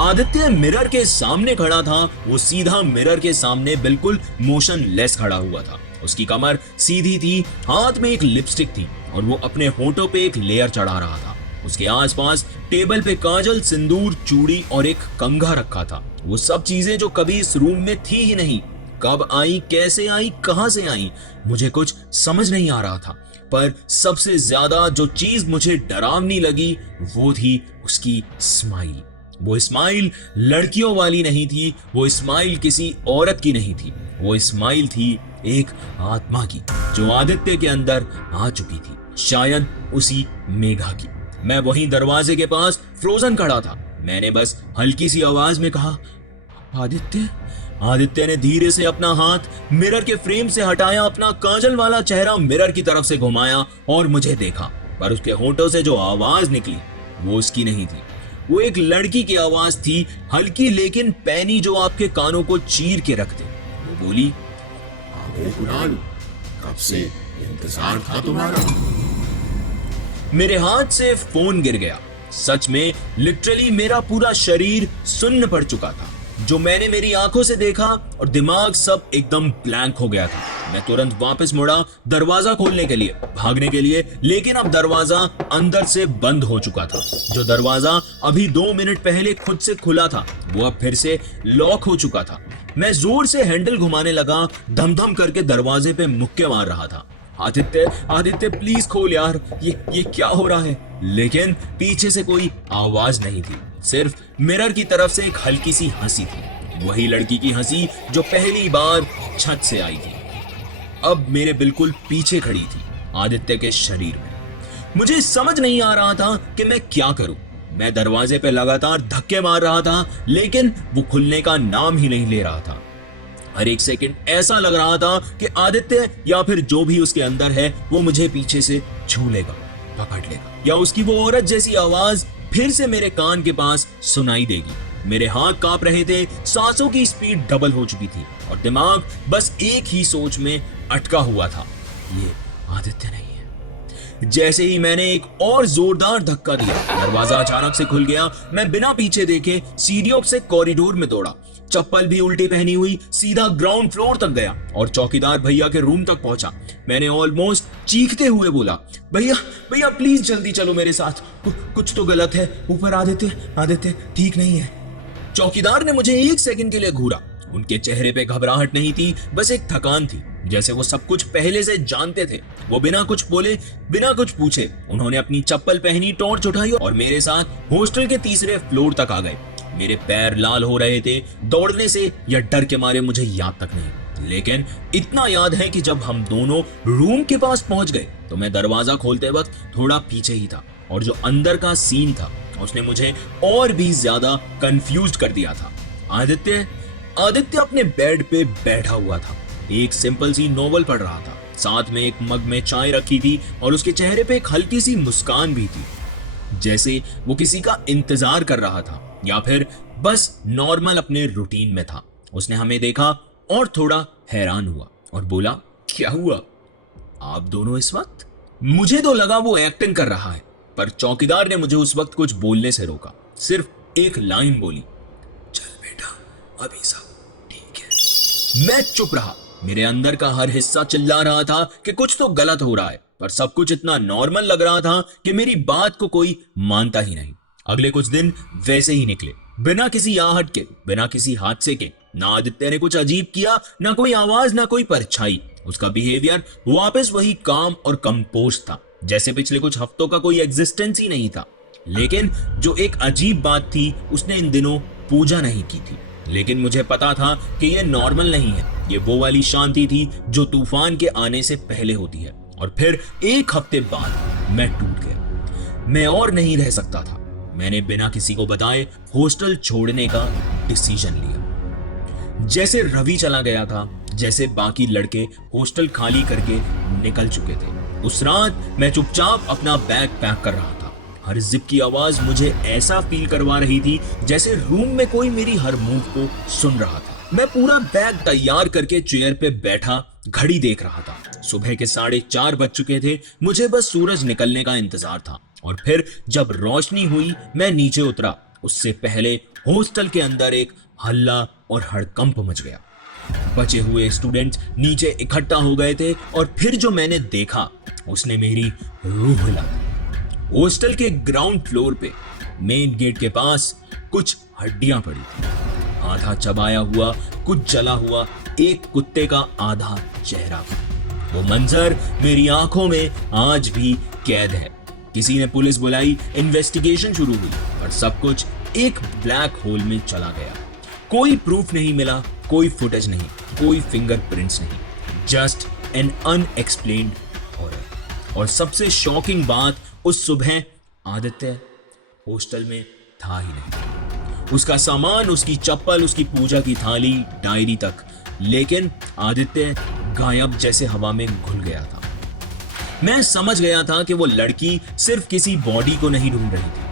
आदित्य मिरर के सामने खड़ा था। वो सीधा मिरर के सामने बिल्कुल मोशनलेस खड़ा हुआ था। उसकी कमर सीधी थी, हाथ में एक लिपस्टिक थी और वो अपने होठों पे एक लेयर चढ़ा रहा था। उसके आसपास टेबल पे काजल, सिंदूर, चूड़ी और एक कंघा रखा था। वो सब चीजें जो कभी इस रूम में थी ही नहीं। कब आई, कैसे आई, कहां से आई, मुझे कुछ समझ नहीं आ रहा था। पर सबसे ज्यादा जो चीज मुझे डरावनी लगी वो थी उसकी स्माइल। वो स्माइल लड़कियों वाली नहीं थी, वो स्माइल किसी औरत की नहीं थी, वो स्माइल थी एक आत्मा की जो आदित्य के अंदर आ चुकी थी, शायद उसी मेघा की। मैं वहीं दरवाजे के पास फ्रोजन खड़ा था। मैंने बस हल्की सी आवाज में कहा, आदित्य। आदित्य ने धीरे से अपना हाथ मिरर के फ्रेम से हटाया, अपना काजल वाला चेहरा मिरर की तरफ से घुमाया और मुझे देखा। पर उसके होठों से जो आवाज निकली वो उसकी नहीं थी, वो एक लड़की की आवाज थी, हल्की लेकिन पैनी, जो आपके कानों को चीर के रख दे। वो बोली, कुणाल, कब से इंतजार था तुम्हारा। मेरे हाथ से फोन गिर गया। सच में लिटरली मेरा पूरा शरीर सुन्न पड़ चुका था। जो मैंने मेरी आंखों से देखा और दिमाग सब एकदम ब्लैंक हो गया था। मैं तुरंत वापस मुड़ा दरवाजा खोलने के लिए, भागने के लिए, लेकिन अब दरवाजा अंदर से बंद हो चुका था। जो दरवाजा अभी 2 मिनट पहले खुद से खुला था वो अब फिर से लॉक हो चुका था। मैं जोर से हैंडल घुमाने लगा, धम-धम करके दरवाजे पे मुक्के मार रहा था। आदित्य, आदित्य प्लीज खोल यार, ये क्या हो रहा है। लेकिन पीछे से कोई आवाज नहीं थी, सिर्फ मिरर की तरफ से एक हल्की सी हंसी थी, वही लड़की की हंसी जो पहली बार छत से आई थी। अब मेरे बिल्कुल पीछे खड़ी थी, आदित्य के शरीर में। मुझे समझ नहीं आ रहा था कि मैं क्या करूं। मैं दरवाजे पे लगातार धक्के मार रहा था, लेकिन वो खुलने का नाम ही नहीं ले रहा था। हर एक सेकंड ऐसा लग रहा था कि आदित्य या फिर जो भी उसके अंदर है वो मुझे पीछे से छू लेगा, पकड़ लेगा, या उसकी वो औरत जैसी आवाज फिर से मेरे कान के पास सुनाई देगी। मेरे हाथ कांप रहे थे, सांसों की स्पीड डबल हो चुकी थी और दिमाग बस एक ही सोच में अटका हुआ था, ये आदित्य नहीं है। जैसे ही मैंने एक और जोरदार धक्का दिया, दरवाजा अचानक से खुल गया। मैं बिना पीछे देखे सीढ़ियों से कॉरिडोर में दौड़ा। चप्पल भी उल्टी पहनी हुई सीधा ग्राउंड फ्लोर तक गया और चौकीदार भैया के रूम तक पहुंचा। मैंने ऑलमोस्ट चीखते हुए बोला, भैया भैया प्लीज जल्दी चलो मेरे साथ, कुछ तो गलत है, ऊपर आदित्य ठीक नहीं है। चौकीदार ने मुझे 1 सेकंड के लिए घूरा। उनके चेहरे पे घबराहट नहीं थी, बस एक थकान थी, जैसे वो सब कुछ पहले से जानते थे। वो बिना कुछ बोले, बिना कुछ पूछे उन्होंने अपनी चप्पल पहनी, टॉर्च उठाई और मेरे साथ हॉस्टल के 3रे फ्लोर तक आ गए। मेरे पैर लाल हो रहे थे दौड़ने से या डर के मारे, मुझे याद तक नहीं, लेकिन इतना याद है कि जब हम दोनों रूम के पास पहुंच गए तो मैं दरवाजा खोलते वक्त थोड़ा पीछे ही था और जो अंदर का सीन था उसने मुझे और भी ज्यादा कंफ्यूज कर दिया था। आदित्य अपने बेड पे बैठा हुआ था, एक सिंपल सी नॉवल पढ़ रहा था, साथ में एक मग में चाय रखी थी और उसके चेहरे पे एक हल्की सी मुस्कान भी थी, जैसे वो किसी का इंतजार कर रहा था या फिर बस नॉर्मल अपने रूटीन में था। उसने हमें देखा और थोड़ा हैरान हुआ और बोला, क्या हुआ आप दोनों इस वक्त? मुझे तो लगा वो एक्टिंग कर रहा है, पर चौकीदार ने मुझे उस वक्त कुछ बोलने से रोका। सिर्फ एक लाइन बोली, चल बेटा अभी सब ठीक है। मैं चुप रहा। मेरे अंदर का हर हिस्सा चिल्ला रहा था कि कुछ तो गलत हो रहा है, पर सब कुछ इतना नॉर्मल लग रहा था कि मेरी बात को कोई मानता ही नहीं। अगले कुछ दिन वैसे ही निकले, बिना किसी आहट के, बिना किसी हादसे के। ना आदित्य ने कुछ अजीब किया, ना कोई आवाज, ना कोई परछाई। उसका बिहेवियर वापस वही काम और कंपोज था, जैसे पिछले कुछ हफ्तों का कोई एग्जिस्टेंस ही नहीं था। लेकिन जो एक अजीब बात थी, उसने इन दिनों पूजा नहीं की थी। लेकिन मुझे पता था कि यह नॉर्मल नहीं है, ये वो वाली शांति थी जो तूफान के आने से पहले होती है। और फिर 1 हफ्ते बाद मैं टूट गया। मैं और नहीं रह सकता था। मैंने बिना किसी को बताए हॉस्टल छोड़ने का डिसीजन लिया। जैसे रवि चला गया था, जैसे बाकी लड़के हॉस्टल खाली करके निकल चुके थे, उस रात मैं चुपचाप अपना बैग पैक कर रहा था। हर जिप की आवाज मुझे ऐसा फील करवा रही थी जैसे रूम में कोई मेरी हर मूव को सुन रहा था। मैं पूरा बैग तैयार करके चेयर पे बैठा घड़ी देख रहा था। सुबह के 4:30 बज चुके थे। मुझे बस सूरज निकलने का इंतजार था। और फिर जब रोशनी हुई मैं नीचे उतरा, उससे पहले हॉस्टल के अंदर एक हल्ला और हड़कंप मच गया। बचे हुए स्टूडेंट्स नीचे इकट्ठा हो गए थे और फिर जो मैंने देखा उसने मेरी रूह हिला दी। हॉस्टल के ग्राउंड फ्लोर पे मेन गेट के पास कुछ हड्डियां पड़ी थी, आधा चबाया हुआ, कुछ जला हुआ, एक कुत्ते का आधा चेहरा। वो मंजर मेरी आंखों में आज भी कैद है। किसी ने पुलिस बुलाई, इन्वेस्टिगेशन शुरू हुई, पर सब कुछ एक ब्लैक होल में चला गया। कोई प्रूफ नहीं मिला, कोई फुटेज नहीं, कोई फिंगरप्रिंट्स नहीं, जस्ट एन अनएक्सप्लेन्ड हॉरर। और सबसे शॉकिंग बात, उस सुबह आदित्य हॉस्टल में था ही नहीं। उसका सामान, उसकी चप्पल, उसकी पूजा की थाली, डायरी तक, लेकिन आदित्य गायब, जैसे हवा में घुल गया था। मैं समझ गया था कि वो लड़की सिर्फ किसी बॉडी को नहीं ढूंढ रही थी,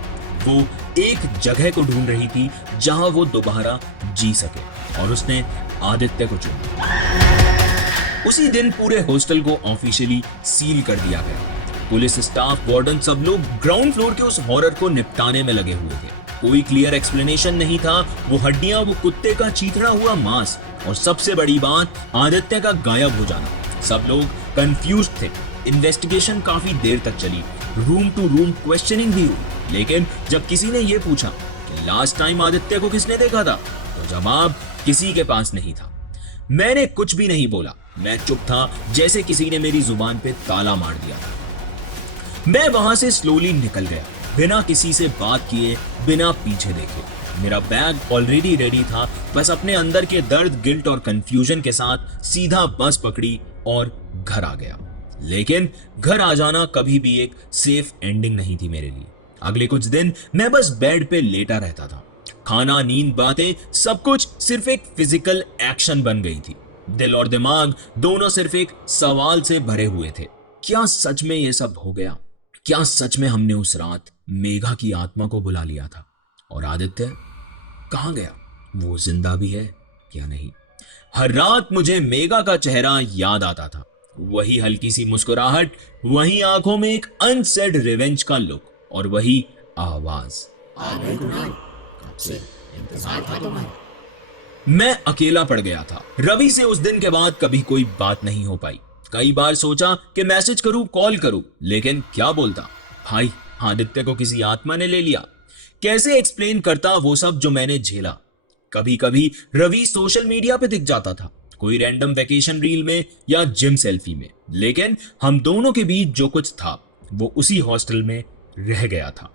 वो एक जगह को ढूंढ रही थी जहां वो दोबारा जी सके, और उसने आदित्य को चुना। उसी दिन पूरे हॉस्टल को ऑफिशियली सील कर दिया गया। पुलिस स्टाफ, वार्डन, सब लोग ग्राउंड फ्लोर के उस हॉरर को निपटाने में लगे हुए थे। कोई क्लियर एक्सप्लेनेशन नहीं था। वो हड्डियां, वो कुत्ते का चीथड़ा हुआ मांस, और सबसे बड़ी बात आदित्य का गायब हो जाना। सब लोग कंफ्यूज थे। इन्वेस्टिगेशन काफी देर तक चली, रूम टू रूम क्वेश्चनिंग भी हुई, लेकिन जब किसी ने यह पूछा कि लास्ट टाइम आदित्य को किसने देखा था, तो जवाब किसी के पास नहीं था। मैंने कुछ भी नहीं बोला। मैं चुप था, जैसे किसी ने मेरी जुबान पे ताला मार दिया था। मैं वहां से स्लोली निकल गया, बिना किसी से बात किए, बिना पीछे देखे। मेरा बैग ऑलरेडी रेडी था, बस अपने अंदर के दर्द, गिल्ट और कंफ्यूजन के साथ सीधा बस पकड़ी और घर आ गया। लेकिन घर आ जाना कभी भी एक सेफ एंडिंग नहीं थी मेरे लिए। अगले कुछ दिन मैं बस बेड पे लेटा रहता था। खाना, नींद, बातें, सब कुछ सिर्फ एक फिजिकल एक्शन बन गई थी। दिल और दिमाग दोनों सिर्फ एक सवाल से भरे हुए थे। क्या सच में ये सब हो गया? क्या सच में हमने उस रात मेघा की आत्मा को बुला लिया था? और आदित्य कहां गया? वो जिंदा भी है या नहीं? हर रात मुझे मेघा का चेहरा याद आता था, वही हल्की सी मुस्कुराहट, वही आंखों में एक अनसेड रिवेंज का लुक, और वही आवाज, आ गए कुणाल, कब से इंतजार था तुम्हारा। मैं अकेला पड़ गया था। रवि से उस दिन के बाद कभी कोई बात नहीं हो पाई। कई बार सोचा कि मैसेज करूं, कॉल करूं, लेकिन क्या बोलता। भाई, आदित्य को किसी आत्मा ने ले लिया। कैसे एक्सप्लेन करता वो सब जो मैंने झेला। कभी कभी रवि सोशल मीडिया पे दिख जाता था, कोई रैंडम वेकेशन रील में या जिम सेल्फी में, लेकिन हम दोनों के बीच जो कुछ था वो उसी हॉस्टल में रह गया था।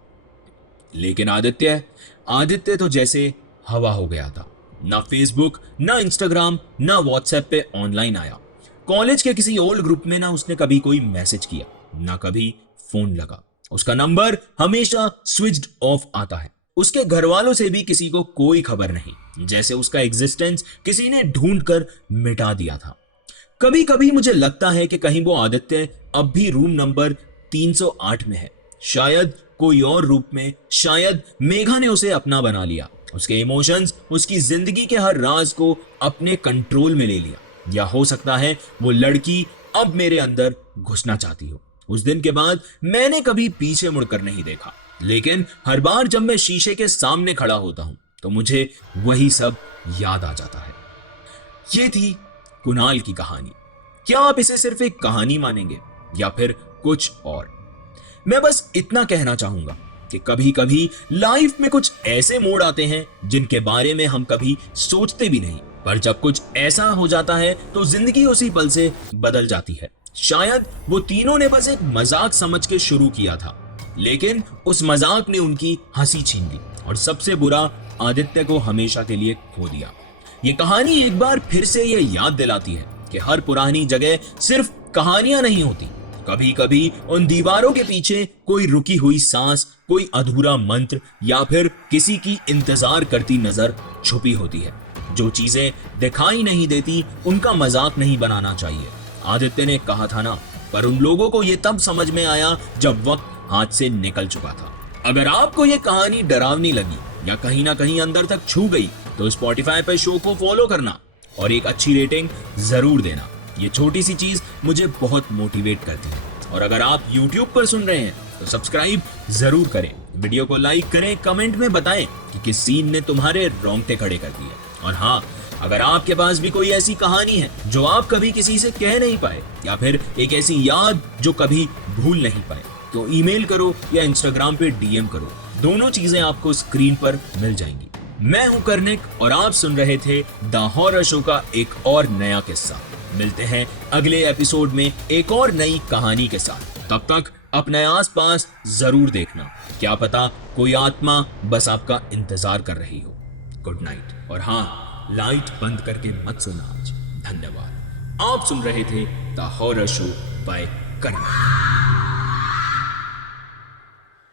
लेकिन आदित्य तो जैसे हवा हो गया था। ना फेसबुक, ना इंस्टाग्राम, ना व्हाट्सएप पे ऑनलाइन आया। कॉलेज के किसी ओल्ड ग्रुप में ना उसने कभी कोई मैसेज किया, ना कभी फोन लगा। उसका नंबर हमेशा स्विच्ड ऑफ आता है। उसके घर वालों से भी किसी को कोई खबर नहीं, जैसे उसका एग्जिस्टेंस किसी ने ढूंढ कर मिटा दिया था। कभी कभी मुझे लगता है कि कहीं वो आदित्य अब भी रूम नंबर 308 में है, शायद कोई और रूप में। शायद मेघा ने उसे अपना बना लिया, उसके इमोशंस, उसकी जिंदगी के हर राज को अपने कंट्रोल में ले लिया। या हो सकता है वो लड़की अब मेरे अंदर घुसना चाहती हो। उस दिन के बाद मैंने कभी पीछे मुड़कर नहीं देखा, लेकिन हर बार जब मैं शीशे के सामने खड़ा होता हूं तो मुझे वही सब याद आ जाता है। ये थी कुणाल की कहानी। क्या आप इसे सिर्फ एक कहानी मानेंगे या फिर कुछ और? मैं बस इतना कहना चाहूंगा कि कभी कभी लाइफ में कुछ ऐसे मोड़ आते हैं जिनके बारे में हम कभी सोचते भी नहीं, पर जब कुछ ऐसा हो जाता है तो जिंदगी उसी पल से बदल जाती है। शायद वो तीनों ने बस एक मजाक समझ के शुरू किया था, लेकिन उस मजाक ने उनकी हंसी छीन ली और सबसे बुरा, आदित्य को हमेशा के लिए खो दिया। ये कहानी एक बार फिर से ये याद दिलाती है कि हर पुरानी जगह सिर्फ कहानियां नहीं होती। कभी कभी उन दीवारों के पीछे कोई रुकी हुई सांस, कोई अधूरा मंत्र या फिर किसी की इंतजार करती नजर छुपी होती है। जो चीजें दिखाई नहीं देती उनका मजाक नहीं बनाना चाहिए। आदित्य ने कहा था ना, पर उन लोगों को ये तब समझ में आया जब वक्त हाथ से निकल चुका था। अगर आपको ये कहानी डरावनी लगी या कहीं ना कहीं अंदर तक छू गई तो स्पॉटिफाई पर शो को फॉलो करना और एक अच्छी रेटिंग जरूर देना। ये छोटी सी चीज मुझे बहुत मोटिवेट करती है। और अगर आप YouTube पर सुन रहे हैं तो सब्सक्राइब जरूर करें, वीडियो को लाइक करें, कमेंट में बताएं कि किस सीन ने तुम्हारे रोंगटे खड़े कर दिए। और हाँ, अगर आपके पास भी कोई ऐसी कहानी है जो आप कभी किसी से कह नहीं पाए या फिर एक ऐसी याद जो कभी भूल नहीं पाए, तो ईमेल करो या इंस्टाग्राम पे DM करो। दोनों चीजें आपको स्क्रीन पर मिल जाएंगी। मैं हूं कर्णिक और आप सुन रहे थे द हॉरर शो का एक और नया किस्सा। मिलते हैं अगले एपिसोड में एक और नई कहानी के साथ। तब तक अपने आसपास जरूर देखना, क्या पता कोई आत्मा बस आपका इंतजार कर रही हो। Good night. और हाँ, लाइट बंद करके मत सोना आज। धन्यवाद। आप सुन रहे थे the horror show by Karnik.